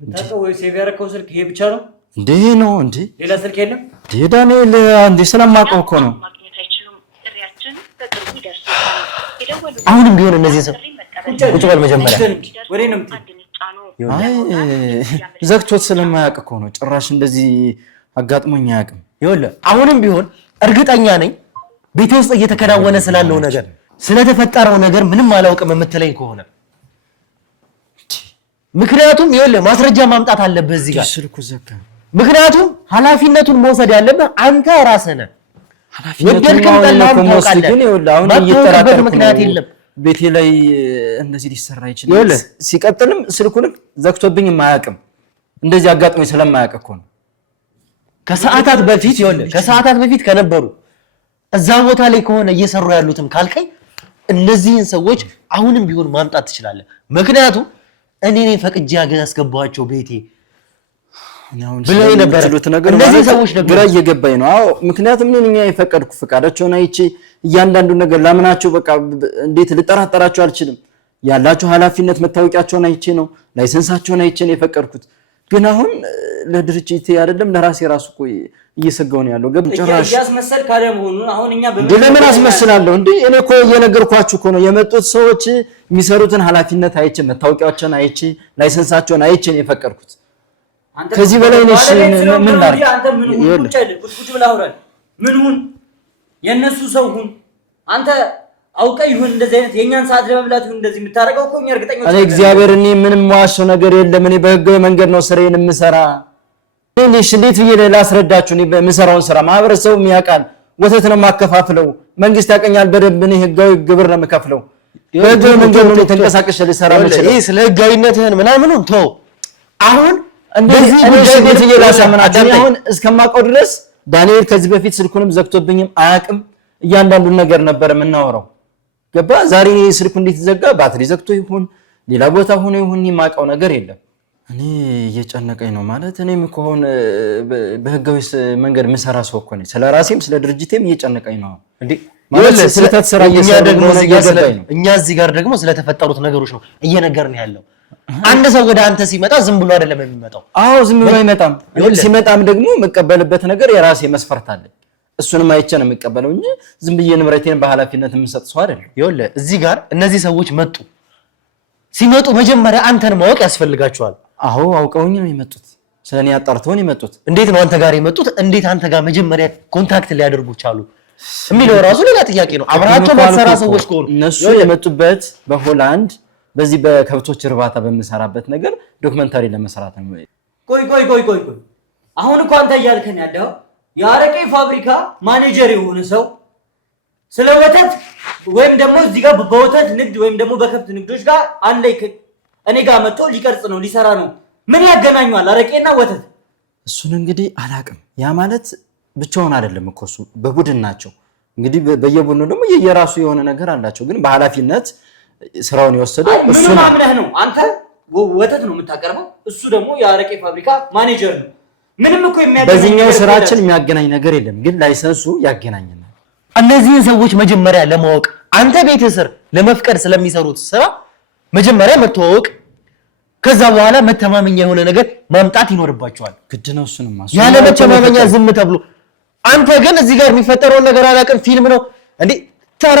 ታውቀው ወይ ሴቭ ያደረከው ስልክ ይሄ ብቻ ነው እንዴ? ነው እንዴ? ሌላ ስልክ የለም? ዳንኤል አንዴ ስለማውቀው እኮ ነው። ማግኘት አይችሉም። ጥሪያችን በቅርቡ ይደርሶታል። የደወሉለት አሁንም ቢሆን እነዚህ ሰው ቁጭ በል መጀመሪያ ወሬ ነው የምትል አይ ዘግቶት ስለማያውቅ እኮ ነው። ጭራሽ እንደዚህ አጋጥሞኝ አያውቅም። ይኸውልህ አሁንም ቢሆን እርግጠኛ ነኝ ቤት ውስጥ እየተከናወነ ስላለው ነገር ስለተፈጠረው ነገር ምንም አላውቅም የምትለኝ ከሆነ ምክንያቱም ይኸውልህ ማስረጃ ማምጣት አለብህ እዚህ ጋር ስልኩ ዘጋ። ምክንያቱም ኃላፊነቱን መውሰድ ያለብህ አንተ ራስህ ነህ። ወደድክም ጠላህም ታውቃለህ። አሁን እየተጠራጠርኩ ምክንያት የለም ቤቴ ላይ እንደዚህ ሊሰራ ይችላል። ሲቀጥልም ስልኩን ዘግቶብኝ የማያውቅም እንደዚህ አጋጥሞኝ ስለማያውቅ እኮ ነው። ከሰዓታት በፊት ከነበሩ እዛ ቦታ ላይ ከሆነ እየሰሩ ያሉትም ካልከኝ እነዚህን ሰዎች አሁንም ቢሆን ማምጣት ትችላለህ። ምክንያቱም እኔ ነኝ ፈቅጄ ያስገባኋቸው ቤቴ ብለው ነበር። እነዚህ ሰዎች ግራ እየገባኝ ነው። አዎ ምክንያቱም እኔ ነኝ የፈቀድኩ ፈቃዳቸውን አይቼ እያንዳንዱ ነገር ላምናቸው በቃ እንዴት ልጠራጠራቸው አልችልም። ያላቸው ኃላፊነት መታወቂያቸውን አይቼ ነው ላይሰንሳቸውን አይቼ ነው የፈቀድኩት። ግን አሁን ለድርጅት አይደለም ለራሴ ራሱ እኮ እየሰጋው ነው ያለው። ጭራሽ ያስመሰል ካለ መሆኑን አሁን እኛ ለምን አስመስላለሁ እንዴ? እኔ እኮ እየነገርኳችሁ እኮ ነው የመጡት ሰዎች የሚሰሩትን ኃላፊነት አይቼ መታወቂያቸውን አይቼ ላይሰንሳቸውን አይቼ ነው የፈቀድኩት። ከዚህ በላይ ነሽ ምን ላድርግ? አንተ ምን ሁን ቁጭ ብለህ አውራል። ምን ሁን የነሱ ሰው ሁን አንተ አውቀህ ይሁን እንደዚህ አይነት የኛን ሰዓት ለመብላት ይሁን እንደዚህ የምታረጋው እኮ እኛ እርግጠኞች ነን። እግዚአብሔር እኔ ምንም ዋሸው ነገር የለም። እኔ በህጋዊ መንገድ ነው ስራዬን የምሰራ። እኔ እንዴት ብዬ ላስረዳችሁ? እኔ በምሰራውን ስራ ማህበረሰቡ ያውቃል። ወተት ነው የማከፋፍለው። መንግስት ያቀኛል በደንብ። እኔ ህጋዊ ግብር ነው የምከፍለው። በህጋዊ መንገድ ነው ተንቀሳቀሽ ልሰራ የምችለው። ይሄ ስለ ህጋዊነትህን ምናምኑን ተው። አሁን እንደዚህ ጉዳይ ቤት እየላሳመናችሁ አሁን እስከማውቀው ድረስ ዳንኤል ከዚህ በፊት ስልኩንም ዘግቶብኝም አያውቅም። እያንዳንዱን ነገር ነበር የምናወራው። ገባ? ዛሬ ስልኩ እንዴት ዘጋ? ባትሪ ዘግቶ ይሁን ሌላ ቦታ ሆኖ ይሁን የማውቀው ነገር የለም። እኔ እየጨነቀኝ ነው ማለት እኔም እኮ አሁን በህጋዊ መንገድ የምሰራ ሰው እኮ ነኝ። ስለ ራሴም ስለ ድርጅቴም እየጨነቀኝ ነው እንዴ ማለት ስለተት ስራ እየሰራሁ ነው። እኛ እዚህ ጋር ደግሞ ስለተፈጠሩት ነገሮች ነው እየነገርን ያለው። አንድ ሰው ወደ አንተ ሲመጣ ዝም ብሎ አይደለም የሚመጣው። አዎ ዝም ብሎ አይመጣም። ሲመጣም ደግሞ የምቀበልበት ነገር የራሴ መስፈርት አለ። እሱንም አይቼ ነው የምቀበለው እንጂ ዝም ብዬ ንብረቴን በኃላፊነት የምሰጥ ሰው አይደለም። ይኸውልህ እዚህ ጋር እነዚህ ሰዎች መጡ። ሲመጡ መጀመሪያ አንተን ማወቅ ያስፈልጋቸዋል። አዎ አውቀውኝ ነው የመጡት። ስለኔ አጣርተውን የመጡት። እንዴት ነው አንተ ጋር የመጡት? እንዴት አንተ ጋር መጀመሪያ ኮንታክት ሊያደርጉ ቻሉ የሚለው ራሱ ሌላ ጥያቄ ነው። አብራቸው ማሰራ ሰዎች ከሆኑ እነሱ የመጡበት በሆላንድ በዚህ በከብቶች እርባታ በመሰራበት ነገር ዶክመንታሪ ለመስራት ነው። ቆይ አሁን እኮ አንተ እያልከን ያለው የአረቄ ፋብሪካ ማኔጀር የሆነ ሰው ስለ ወተት ወይም ደግሞ እዚህ ጋር በወተት ንግድ ወይም ደግሞ በከብት ንግዶች ጋር አንድ ላይ እኔ ጋር መጥቶ ሊቀርጽ ነው ሊሰራ ነው። ምን ያገናኛል አረቄና ወተት? እሱን እንግዲህ አላቅም። ያ ማለት ብቻውን አይደለም እኮ እሱ በቡድን ናቸው። እንግዲህ በየቡድኑ ደግሞ የራሱ የሆነ ነገር አላቸው። ግን በኃላፊነት ስራውን የወሰደው እሱ ነው። ምን ማምነህ ነው አንተ? ወተት ነው የምታቀርበው፣ እሱ ደግሞ የአረቄ ፋብሪካ ማኔጀር ነው። ምንም እኮ የሚያገናኝ በዚህኛው ስራችን የሚያገናኝ ነገር የለም። ግን ላይሰንሱ ያገናኘናል። እነዚህን ሰዎች መጀመሪያ ለማወቅ አንተ ቤት ስር ለመፍቀድ ስለሚሰሩት ስራ መጀመሪያ መተዋወቅ፣ ከዛ በኋላ መተማመኛ የሆነ ነገር ማምጣት ይኖርባቸዋል። ግድ ነው። እሱንማ ያለ መተማመኛ ዝም ተብሎ አንተ ግን እዚህ ጋር የሚፈጠረውን ነገር አላውቅም። ፊልም ነው እንዴ? ተራ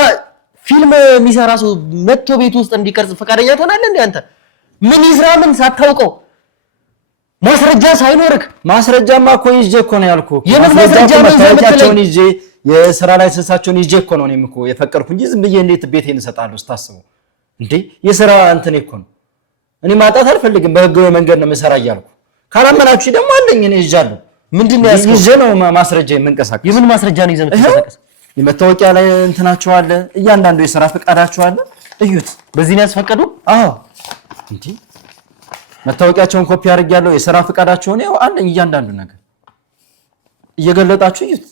ፊልም የሚሰራ ሰው መጥቶ ቤት ውስጥ እንዲቀርጽ ፈቃደኛ ትሆናለህ እንዴ? አንተ ምን ይስራ ምን ሳታውቀው ማስረጃ ሳይኖርክ? ማስረጃማ እኮ ይዤ እኮ ነው ያልኩህ። የምን ማስረጃ ነው የምትለኝ? ይዤ የሥራ ላይ ሰንሳቸውን ይዤ እኮ ነው እኔም እኮ የፈቀድኩ እንጂ ዝም ብዬ እንዴት ቤቴን እሰጣለሁ ስታስበው እንዴ? የሥራ እንትን እኮ ነው። እኔ ማጣት አልፈልግም። በህጋዊ መንገድ ነው የምሰራ እያልኩ ካላመናችሁ ደግሞ አለኝ እኔ ይዣለሁ። ምንድነው ያስከው? ይዤ ነው ማስረጃ የምንቀሳቀስ። የምን ማስረጃ ነው ይዘህ የምትንቀሳቀስ? የመታወቂያ ላይ እንትናችሁ አለ፣ እያንዳንዱ የሥራ ፈቃዳችሁ አለ። እዩት። በዚህ ነው ያስፈቀዱ? አዎ እንዴ መታወቂያቸውን ኮፒ አድርጌያለሁ። የሥራ ፈቃዳቸውን ያው አለኝ። እያንዳንዱ ነገር እየገለጣችሁ እዩት።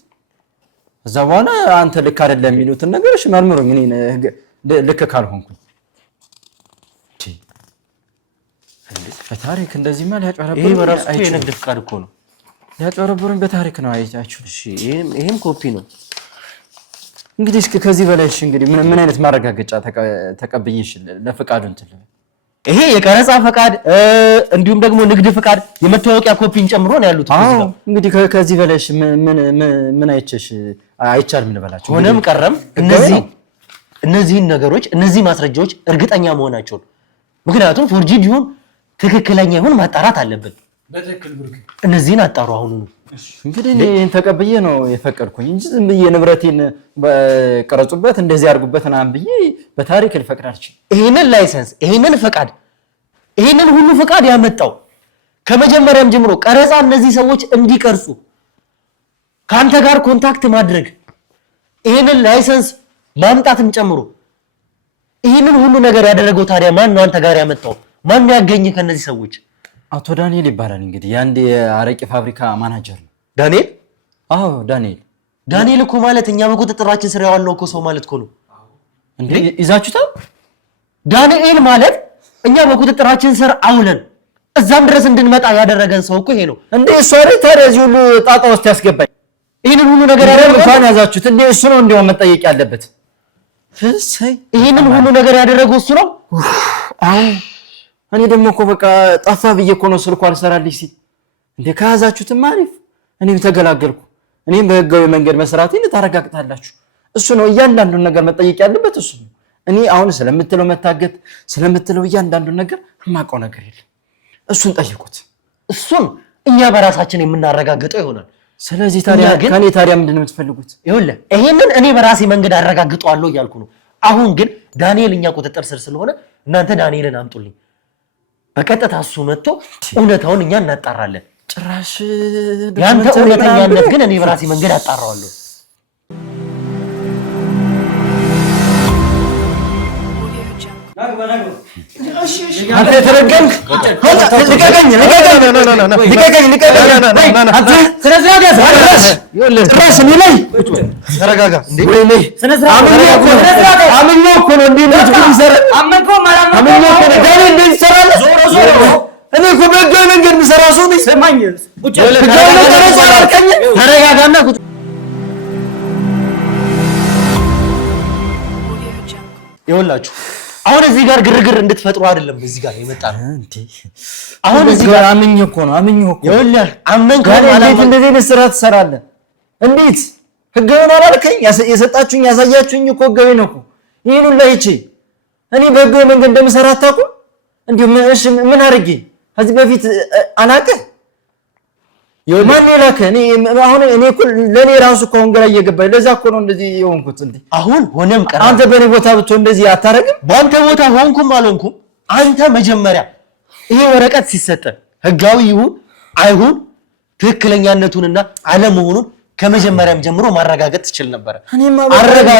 እዛ በኋላ አንተ ልክ አይደለም የሚሉትን ነገሮች መርምሩኝ። እኔ ልክ ካልሆንኩኝ በታሪክ እንደዚህ ማለት ያጨረብሩኝ። ይሄ በራሱ የንግድ ፍቃድ እኮ ነው። ያጨረብሩኝ በታሪክ ነው። አይታችሁ። እሺ ይሄም ኮፒ ነው። እንግዲህ እስኪ ከዚህ በላይ እሺ፣ እንግዲህ ምን አይነት ማረጋገጫ ተቀብዬሽ ለፍቃዱ እንትን ይሄ የቀረጻ ፈቃድ እንዲሁም ደግሞ ንግድ ፈቃድ የመታወቂያ ኮፒን ጨምሮ ነው ያሉት። አዎ እንግዲህ ከዚህ በላይ እሺ ምን አይቸሽ አይቻልም ልበላችሁ። ሆነም ቀረም እነዚህን ነገሮች እነዚህ ማስረጃዎች እርግጠኛ መሆናቸው ነው። ምክንያቱም ፎርጂድ ይሁን ትክክለኛ ይሁን ማጣራት አለብን። በትክክል ብሩክ እነዚህን አጣሩ። አሁን ነው እንግዲህ እኔን ተቀብዬ ነው የፈቀድኩኝ እንጂ ዝም ብዬ ንብረቴን በቀረጹበት እንደዚህ አድርጉበት ምናምን ብዬ በታሪክ ልፈቅድ አልችልም። ይሄንን ላይሰንስ ይሄንን ፈቃድ ይሄንን ሁሉ ፈቃድ ያመጣው ከመጀመሪያም ጀምሮ ቀረጻ እነዚህ ሰዎች እንዲቀርጹ ካንተ ጋር ኮንታክት ማድረግ ይሄንን ላይሰንስ ማምጣትም ጨምሮ ይሄንን ሁሉ ነገር ያደረገው ታዲያ ማን ነው? አንተ ጋር ያመጣው ማን ያገኘ ከነዚህ ሰዎች? አቶ ዳንኤል ይባላል። እንግዲህ የአንድ የአረቄ ፋብሪካ ማናጀር ነው። ዳንኤል? አዎ ዳንኤል እኮ ማለት እኛ በቁጥጥራችን ስር ያዋልነው እኮ ሰው ማለት እኮ ነው። እንዴ ይዛችሁታል? ዳንኤል ማለት እኛ በቁጥጥራችን ስር አውለን እዛም ድረስ እንድንመጣ ያደረገን ሰው እኮ ይሄ ነው። እንዴ እሱ አይደል ታዲያ እዚህ ሁሉ ጣጣ ውስጥ ያስገባኝ? ይሄንን ሁሉ ነገር ያደረገው እንኳን ያዛችሁት እንዴ እሱ ነው እንደው መጠየቅ ያለበት። ይሄንን ሁሉ ነገር ያደረገው እሱ ነው። አዎ እኔ ደግሞ እኮ በቃ ጠፋ ብዬ እኮ ነው ስልኩ አልሰራልኝ ሲል እንዴ ከያዛችሁትም አሪፍ እኔም ተገላገልኩ። እኔም በህጋዊ መንገድ መስራቴን ታረጋግጣላችሁ። እሱ ነው እያንዳንዱን ነገር መጠየቅ ያለበት እሱ ነው። እኔ አሁን ስለምትለው መታገት ስለምትለው እያንዳንዱን ነገር የማውቀው ነገር የለም። እሱን ጠይቁት። እሱን እኛ በራሳችን የምናረጋግጠው ይሆናል። ስለዚህ ታዲያ ከኔ ታዲያ ምንድን ነው የምትፈልጉት? ይኸውልህ ይሄንን እኔ በራሴ መንገድ አረጋግጠዋለሁ እያልኩ ነው። አሁን ግን ዳንኤል እኛ ቁጥጥር ስር ስለሆነ እናንተ ዳንኤልን አምጡልኝ። በቀጥታ እሱ መጥቶ እውነታውን እኛ እናጣራለን። ጭራሽ ያንተ እውነተኛነት ግን እኔ በራሴ መንገድ አጣራዋለሁ። አንተ ተረገምክ። ልቀቀኝ። ተረጋጋ። እኔ እኮ በህጋዊ መንገድ የምሰራ ሰው ነኝ። ተረጋጋና ይኸውላችሁ አሁን እዚህ ጋር ግርግር እንድትፈጥሩ አይደለም እዚህ ጋር የመጣ ነው። አሁን እዚህ ጋር አምኜ እኮ ነው። ይኸውልህ አመንከው ማለት እንደዚህ አይነት ስራ ትሰራለህ? እንዴት ህጋዊ ነው አላልከኝ? የሰጣችሁኝ ያሳያችሁኝ እኮ ህጋዊ ነው እኮ። ይሄን ሁሉ አይቼ እኔ በህጋዊ መንገድ እንደምሰራ አታውቁም? እንዴ እሺ ምን አድርጌ ከዚህ በፊት አላውቅም? ማን የላከ? አሁን እኔ እኮ ለኔ ራሱ እኮ አሁን ግራ እየገባኝ ለዛ እኮ ነው እንደዚህ የሆንኩት። እንዴ አሁን ሆነም ቀረ። አንተ በኔ ቦታ ብትሆን እንደዚህ አታረግም? በአንተ ቦታ ሆንኩም አልሆንኩም አንተ መጀመሪያ ይሄ ወረቀት ሲሰጥ ህጋዊ ይሁን አይሁን ትክክለኛነቱንና አለመሆኑን ከመጀመሪያም ጀምሮ ማረጋገጥ ትችል ነበር። እኔማ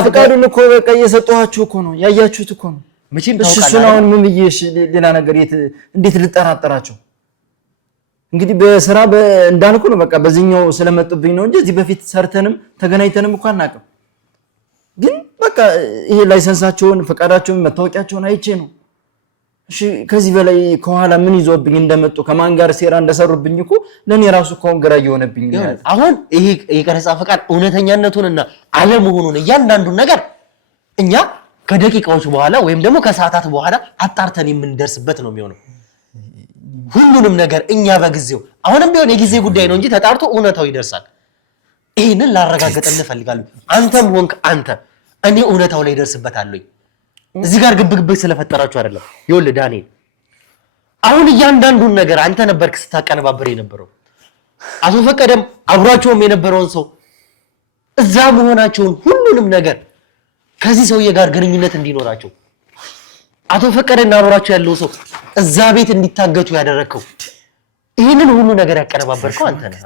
ፈቃዱን እኮ በቃ እየሰጠኋችሁ እኮ ነው ያያችሁት እኮ ነው። መቼም ታውቃለህ። አሁን ምን ብዬሽ ሌላ ነገር እንዴት ልጠራጠራቸው? እንግዲህ በስራ እንዳልኩ ነው። በቃ በዚህኛው ስለመጡብኝ ነው እንጂ እዚህ በፊት ሰርተንም ተገናኝተንም እንኳን አናውቅም። ግን በቃ ይሄ ላይሰንሳቸውን፣ ፈቃዳቸውን፣ መታወቂያቸውን አይቼ ነው። እሺ ከዚህ በላይ ከኋላ ምን ይዞብኝ እንደመጡ ከማን ጋር ሴራ እንደሰሩብኝ እኮ ለኔ ራሱ እኮ ግራ እየሆነብኝ ነው። አሁን ይሄ የቀረጻ ፈቃድ እውነተኛነቱንና አለመሆኑን እያንዳንዱን ነገር እኛ ከደቂቃዎች በኋላ ወይም ደግሞ ከሰዓታት በኋላ አጣርተን የምንደርስበት ነው የሚሆነው። ሁሉንም ነገር እኛ በጊዜው አሁንም ቢሆን የጊዜ ጉዳይ ነው እንጂ ተጣርቶ እውነታው ይደርሳል። ይሄንን ላረጋግጥ እንፈልጋለን። አንተም ሆንክ አንተ እኔ እውነታው ላይ ደርስበታለሁ። እዚህ ጋር ግብግብ ስለፈጠራችሁ አይደለም። ይኸውልህ ዳንኤል አሁን እያንዳንዱን ነገር አንተ ነበርክ ስታቀነባበር የነበረው። አቶ ፈቀደም አብሯቸውም የነበረውን ሰው እዛ መሆናቸውን ሁሉንም ነገር ከዚህ ሰውዬ ጋር ግንኙነት እንዲኖራቸው አቶ ፈቀደና አብሯቸው ያለው ሰው እዛ ቤት እንዲታገቱ ያደረከው ይሄንን ሁሉ ነገር ያቀነባበርከው አንተ ነህ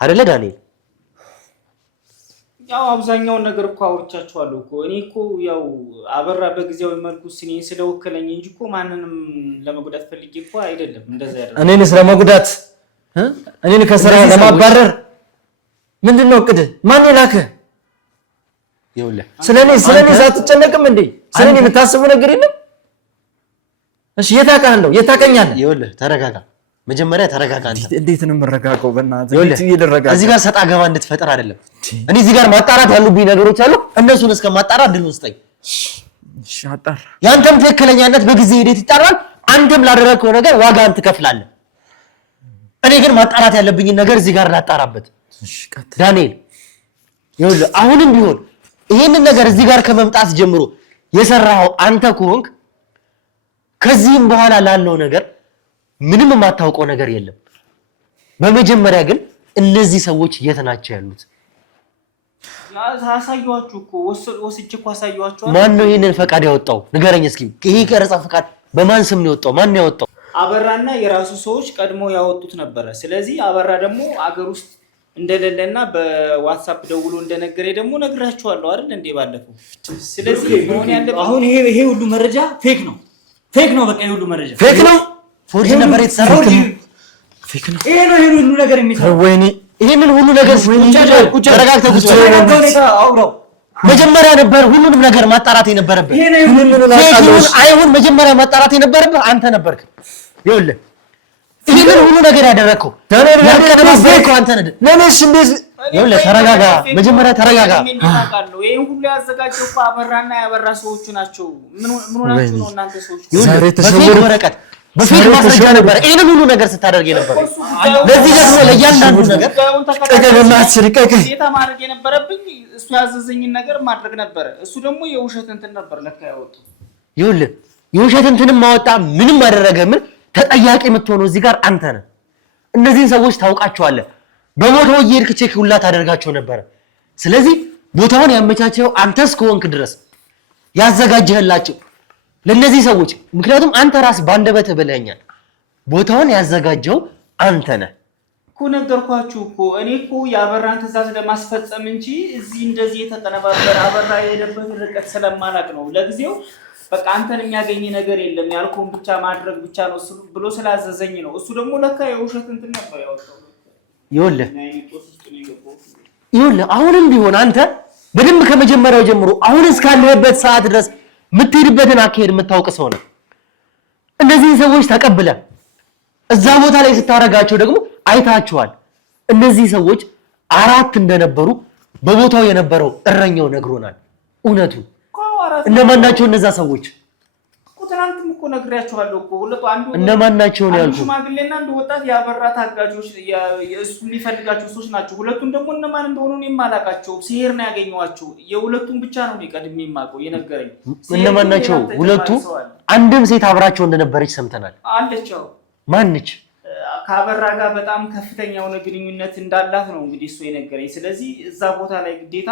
አይደለ ዳንኤል? ያው አብዛኛውን ነገር እኮ አውርቻችኋለሁ እኮ። እኔ እኮ ያው አበራ በጊዜያዊ መልኩ እኔ ስለወከለኝ እንጂ እኮ ማንንም ለመጉዳት ፈልጌ እኮ አይደለም እንደዛ ያደረኩት። እኔን ስለመጉዳት እኔን ከስራ ለማባረር ምንድነው እቅድ? ማን የላከ? ይኸውልህ ስለኔ ሳትጨነቅም እንዴ? ስለኔ የምታስበው ነገር የለም? እሺ የታውቃለሁ የታውቀኛለህ? ይኸውልህ ተረጋጋ፣ መጀመሪያ ተረጋጋ። አንተ እንዴት ነው የምረጋጋው? በእናትህ እዚህ ጋር ሰጣ ገባ እንድትፈጥር አይደለም። እኔ እዚህ ጋር ማጣራት ያሉብኝ ነገሮች አሉ። እነሱን እስከማጣራት ድል ውስጠኝ። እሺ አጣራ። ያንተም ትክክለኛነት በጊዜ ሂደት ይጣራል። አንተም ላደረግከው ነገር ዋጋን ትከፍላለህ። እኔ ግን ማጣራት ያለብኝን ነገር እዚህ ጋር ላጣራበት። እሺ ዳንኤል ይኸውልህ አሁንም ቢሆን ይሄንን ነገር እዚህ ጋር ከመምጣት ጀምሮ የሰራው አንተ ከሆንክ ከዚህም በኋላ ላለው ነገር ምንም የማታውቀው ነገር የለም። በመጀመሪያ ግን እነዚህ ሰዎች የት ናቸው ያሉት? አሳየኋችሁ እኮ ወስጄ እኮ አሳየኋችሁ። ማን ነው ይሄንን ፈቃድ ያወጣው? ንገረኝ እስኪ። ይሄ ቀረጻ ፈቃድ በማን ስም ነው ያወጣው? ማን ነው ያወጣው? አበራና የራሱ ሰዎች ቀድሞ ያወጡት ነበረ። ስለዚህ አበራ ደግሞ አገር ውስጥ እንደሌለና በዋትስአፕ ደውሎ እንደነገረ ደግሞ ነግራችኋለሁ አይደል እንዴ ባለፈው። ስለዚህ ሆነ ያለ አሁን ይሄ ሁሉ መረጃ ፌክ ነው በቃ ይሄ ሁሉ መረጃ ፌክ ነው። ፎርጅ ነበር የተሰራው። ፌክ ነው። ይሄ ሁሉ ነገር የሚሰራው። ወይኔ ይሄንን ሁሉ ነገር ተረጋግተህ መጀመሪያ ነበር ሁሉንም ነገር ማጣራት የነበረብህ። አይሁን መጀመሪያ ማጣራት የነበረብህ አንተ ነበርክ። ይኸውልህ ይሄንን ሁሉ ነገር ያደረከው ያቀነባበርከው አንተ ነህ። ለኔስ እንዴት? ይኸውልህ ተረጋጋ፣ መጀመሪያ ተረጋጋ። ይሄን ሁሉ ያዘጋጀው እኮ አበራና ያበራ ሰዎቹ ናቸው። ምን ሆናችሁ ነው እናንተ ሰዎች? በፌክ ወረቀት በፌክ ማስረጃ ነበር ይሄንን ሁሉ ነገር ስታደርግ የነበረው። ለዚህ ደግሞ ለእያንዳንዱ ነገር ማድረግ የነበረብኝ እሱ ያዘዘኝን ነገር ማድረግ ነበረ። እሱ ደግሞ የውሸት እንትን ነበር ለካ ያወጣው። ይኸውልህ የውሸት እንትንም ማወጣ ምንም አደረገ ምን ተጠያቂ የምትሆነው እዚህ ጋር አንተ ነህ። እነዚህን ሰዎች ታውቃቸዋለህ። በቦታው እየሄድክ ቼክ ሁላ ታደርጋቸው ነበረ። ስለዚህ ቦታውን ያመቻቸው አንተ እስከሆንክ ድረስ ያዘጋጀህላቸው ለነዚህ ሰዎች፣ ምክንያቱም አንተ ራስ ባንደበትህ ብለኸኛል፣ ቦታውን ያዘጋጀው አንተ ነህ እኮ። ነገርኳችሁ እኮ እኔ እኮ የአበራን ትዕዛዝ ለማስፈጸም እንጂ እዚህ እንደዚህ የተቀነባበረ አበራ የሄደበትን ርቀት ስለማላቅ ነው። ለጊዜው በቃ አንተን የሚያገኝ ነገር የለም ያልኩህን ብቻ ማድረግ ብቻ ነው ብሎ ስላዘዘኝ ነው። እሱ ደግሞ ለካ የውሸት እንትን ነበር ያወጣው። ይኸውልህ አሁንም ቢሆን አንተ በደንብ ከመጀመሪያው ጀምሮ አሁን እስካለህበት ሰዓት ድረስ የምትሄድበትን አካሄድ የምታውቅ ሰው ነህ። እነዚህን ሰዎች ተቀብለ እዛ ቦታ ላይ ስታረጋቸው ደግሞ አይታቸዋል። እነዚህ ሰዎች 4 እንደነበሩ በቦታው የነበረው እረኛው ነግሮናል። እውነቱ እነማን ናቸው እነዛ ሰዎች? ትናንትም እኮ ነግሬያቸዋለሁ እኮ ሁለቱ አንዱ እነማን ናቸው ነው ያልኩት። ሽማግሌና አንዱ ወጣት ያበራ ታጋጆች እሱ የሚፈልጋቸው ሰዎች ናቸው። ሁለቱን ደግሞ እነማን እንደሆኑ እኔም አላውቃቸውም። ሲሄድ ነው ያገኘኋቸው። የሁለቱን ብቻ ነው ቀድሜ የማውቀው የነገረኝ። እነማን ናቸው ሁለቱ? አንድም ሴት አብራቸው እንደነበረች ሰምተናል። አለችው። ማንች? ከአበራ ጋር በጣም ከፍተኛ የሆነ ግንኙነት እንዳላት ነው እንግዲህ እሱ የነገረኝ። ስለዚህ እዛ ቦታ ላይ ግዴታ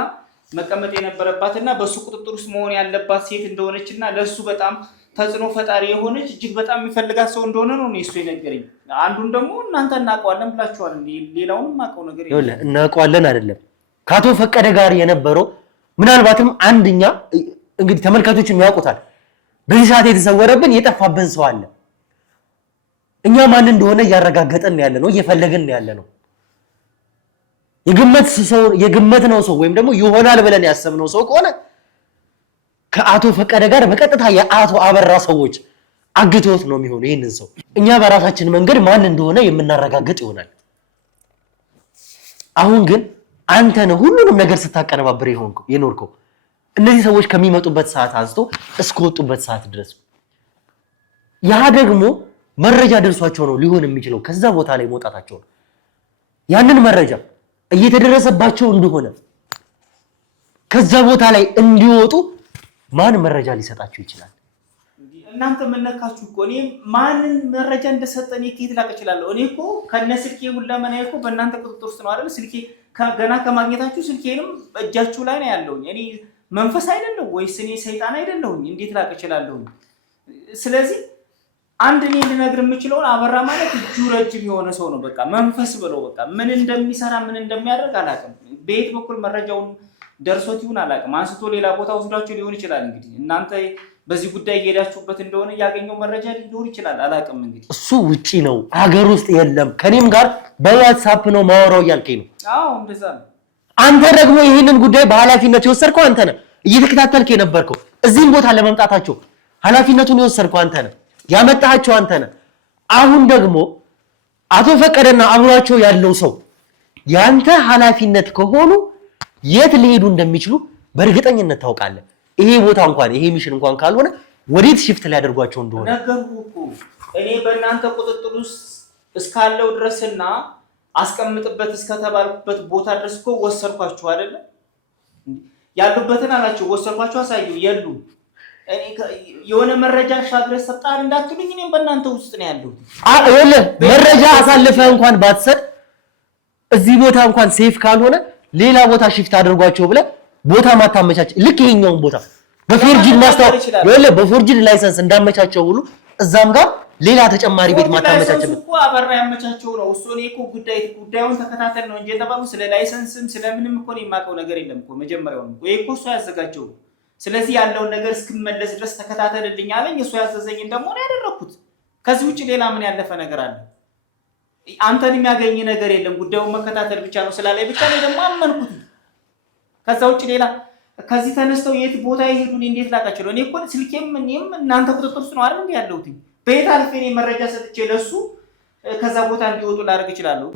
መቀመጥ የነበረባትና በሱ ቁጥጥር ውስጥ መሆን ያለባት ሴት እንደሆነችና ለሱ በጣም ተጽዕኖ ፈጣሪ የሆነች እጅግ በጣም የሚፈልጋት ሰው እንደሆነ ነው እሱ የነገረኝ። አንዱን ደግሞ እናንተ እናውቀዋለን ብላችኋል። ሌላውንም የማውቀው ነገር የለም። እናውቀዋለን አይደለም ከአቶ ፈቀደ ጋር የነበረው ምናልባትም አንድኛ እንግዲህ ተመልካቾችም ያውቁታል። በዚህ ሰዓት የተሰወረብን የጠፋብን ሰው አለ። እኛ ማን እንደሆነ እያረጋገጠን ያለ ነው፣ እየፈለግን ያለ ነው። የግመት ነው ሰው ወይም ደግሞ ይሆናል ብለን ያሰብነው ሰው ከሆነ ከአቶ ፈቀደ ጋር በቀጥታ የአቶ አበራ ሰዎች አግተውት ነው የሚሆነው። ይሄንን ሰው እኛ በራሳችን መንገድ ማን እንደሆነ የምናረጋግጥ ይሆናል። አሁን ግን አንተ ነው ሁሉንም ነገር ስታቀነባብር የኖርከው እነዚህ ሰዎች ከሚመጡበት ሰዓት አንስቶ እስከወጡበት ሰዓት ድረስ። ያ ደግሞ መረጃ ደርሷቸው ነው ሊሆን የሚችለው ከዛ ቦታ ላይ መውጣታቸው ነው። ያንን መረጃ እየተደረሰባቸው እንደሆነ ከዛ ቦታ ላይ እንዲወጡ ማን መረጃ ሊሰጣችሁ ይችላል? እናንተ መነካችሁ እኮ እኔ ማንን መረጃ እንደሰጠኝ ከየት ላቅ እችላለሁ? እኔ እኮ ከነ ስልኬ ሁላ ማን ያልኩ በእናንተ ቁጥጥር ውስጥ ነው አይደል? ስልኬ ገና ከማግኘታችሁ ስልኬንም እጃችሁ ላይ ነው ያለው። እኔ መንፈስ አይደለም ወይስ እኔ ሰይጣን አይደለሁም? እንዴት ላቅ እችላለሁ? ስለዚህ አንድ እኔ ልነግር የምችለውን አበራ ማለት እጁ ረጅም የሆነ ሰው ነው። በቃ መንፈስ ብለው በቃ ምን እንደሚሰራ ምን እንደሚያደርግ አላውቅም። በየት በኩል መረጃውን ደርሶት ይሁን አላውቅም። አንስቶ ሌላ ቦታ ወስዷቸው ሊሆን ይችላል። እንግዲህ እናንተ በዚህ ጉዳይ እየሄዳችሁበት እንደሆነ ያገኘው መረጃ ሊኖር ይችላል። አላውቅም። እንግዲህ እሱ ውጪ ነው፣ ሀገር ውስጥ የለም። ከኔም ጋር በዋትስአፕ ነው ማወራው እያልከኝ ነው? አዎ እንደዛ ነው። አንተ ደግሞ ይህንን ጉዳይ በኃላፊነት የወሰድከው አንተ ነህ። እየተከታተልክ የነበርከው እዚህም ቦታ ለመምጣታቸው ኃላፊነቱን የወሰድከው አንተ ነህ። ያመጣቸው አንተ ነህ። አሁን ደግሞ አቶ ፈቀደና አብሯቸው ያለው ሰው ያንተ ኃላፊነት ከሆኑ የት ሊሄዱ እንደሚችሉ በእርግጠኝነት ታውቃለህ። ይሄ ቦታ እንኳን ይሄ ሚሽን እንኳን ካልሆነ ወዴት ሽፍት ሊያደርጓቸው እንደሆነ ነገርኩህ እኮ። እኔ በእናንተ ቁጥጥር ውስጥ እስካለው ድረስና አስቀምጥበት እስከተባልኩበት ቦታ ድረስ እኮ ወሰድኳችሁ አይደለ? ያሉበትን አላችሁ ወሰድኳችሁ፣ አሳየው የሉም። እኔ የሆነ መረጃ ሻግረህ ሰጣል እንዳትሉኝ፣ እኔም በእናንተ ውስጥ ነው ያለሁት። አይደለ? መረጃ አሳልፈህ እንኳን ባትሰጥ እዚህ ቦታ እንኳን ሴፍ ካልሆነ ሌላ ቦታ ሽፍት አድርጓቸው ብለህ ቦታ ማታመቻች። ልክ ይሄኛውን ቦታ በፎርጅድ ማስታወቅ ወለ በፎርጅድ ላይሰንስ እንዳመቻቸው ሁሉ እዛም ጋር ሌላ ተጨማሪ ቤት ማታመቻች እኮ አበራ ያመቻቸው ነው። እሱ እኔ እኮ ጉዳዩን ተከታተል ነው እንጂ የተባሉ ስለ ላይሰንስም ስለምንም እኮ ነው የማውቀው ነገር የለም እኮ መጀመሪያው ነው ወይ እኮ እሱ ያዘጋጀው። ስለዚህ ያለውን ነገር እስክመለስ ድረስ ተከታተልልኝ አለኝ። እሱ ያዘዘኝን ደግሞ ነው ያደረኩት። ከዚህ ውጭ ሌላ ምን ያለፈ ነገር አለ? አንተን የሚያገኝ ነገር የለም። ጉዳዩን መከታተል ብቻ ነው ስላለኝ ብቻ ነው ደግሞ አመንኩት። ከዛ ውጭ ሌላ ከዚህ ተነስተው የት ቦታ ይሄዱን እንዴት ላቃቸው? እኔ እኮ ስልኬም እኔም እናንተ ቁጥጥር ውስጥ ነው አይደል ያለሁት? በየት አልፌ እኔ መረጃ ሰጥቼ ለሱ ከዛ ቦታ እንዲወጡ ላደርግ እችላለሁ?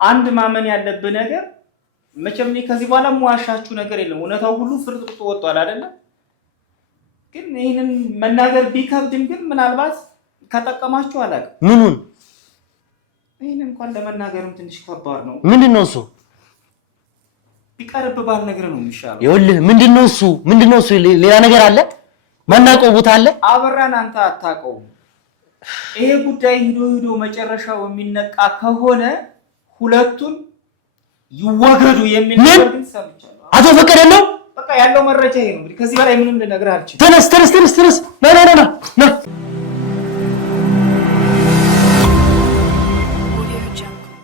አንድ ማመን ያለብህ ነገር መቼም እኔ ከዚህ በኋላ የምዋሻችሁ ነገር የለም። እውነታው ሁሉ ፍርጥርጡ ወጥቷል አይደለ? ግን ይህንን መናገር ቢከብድም ግን ምናልባት ከጠቀማችሁ አላውቅም። ምኑን? ይህን እንኳን ለመናገርም ትንሽ ከባድ ነው። ምንድነው እሱ? ቢቀርብ ባል ነገር ነው የሚሻለው። ይኸውልህ ምንድነው እሱ? ምንድነው እሱ? ሌላ ነገር አለ? ማናውቀው ቦታ አለ? አበራን አንተ አታውቀውም። ይሄ ጉዳይ ሂዶ መጨረሻው የሚነቃ ከሆነ ሁለቱን ይወገዱ የሚል ነገር ግን ሰምቻለሁ። አቶ ፈቀደ ነው በቃ ያለው መረጃ ይሄ ነው። እንግዲህ ከዚህ በላይ ምንም ልነግርህ አልችልም። ተነስ ና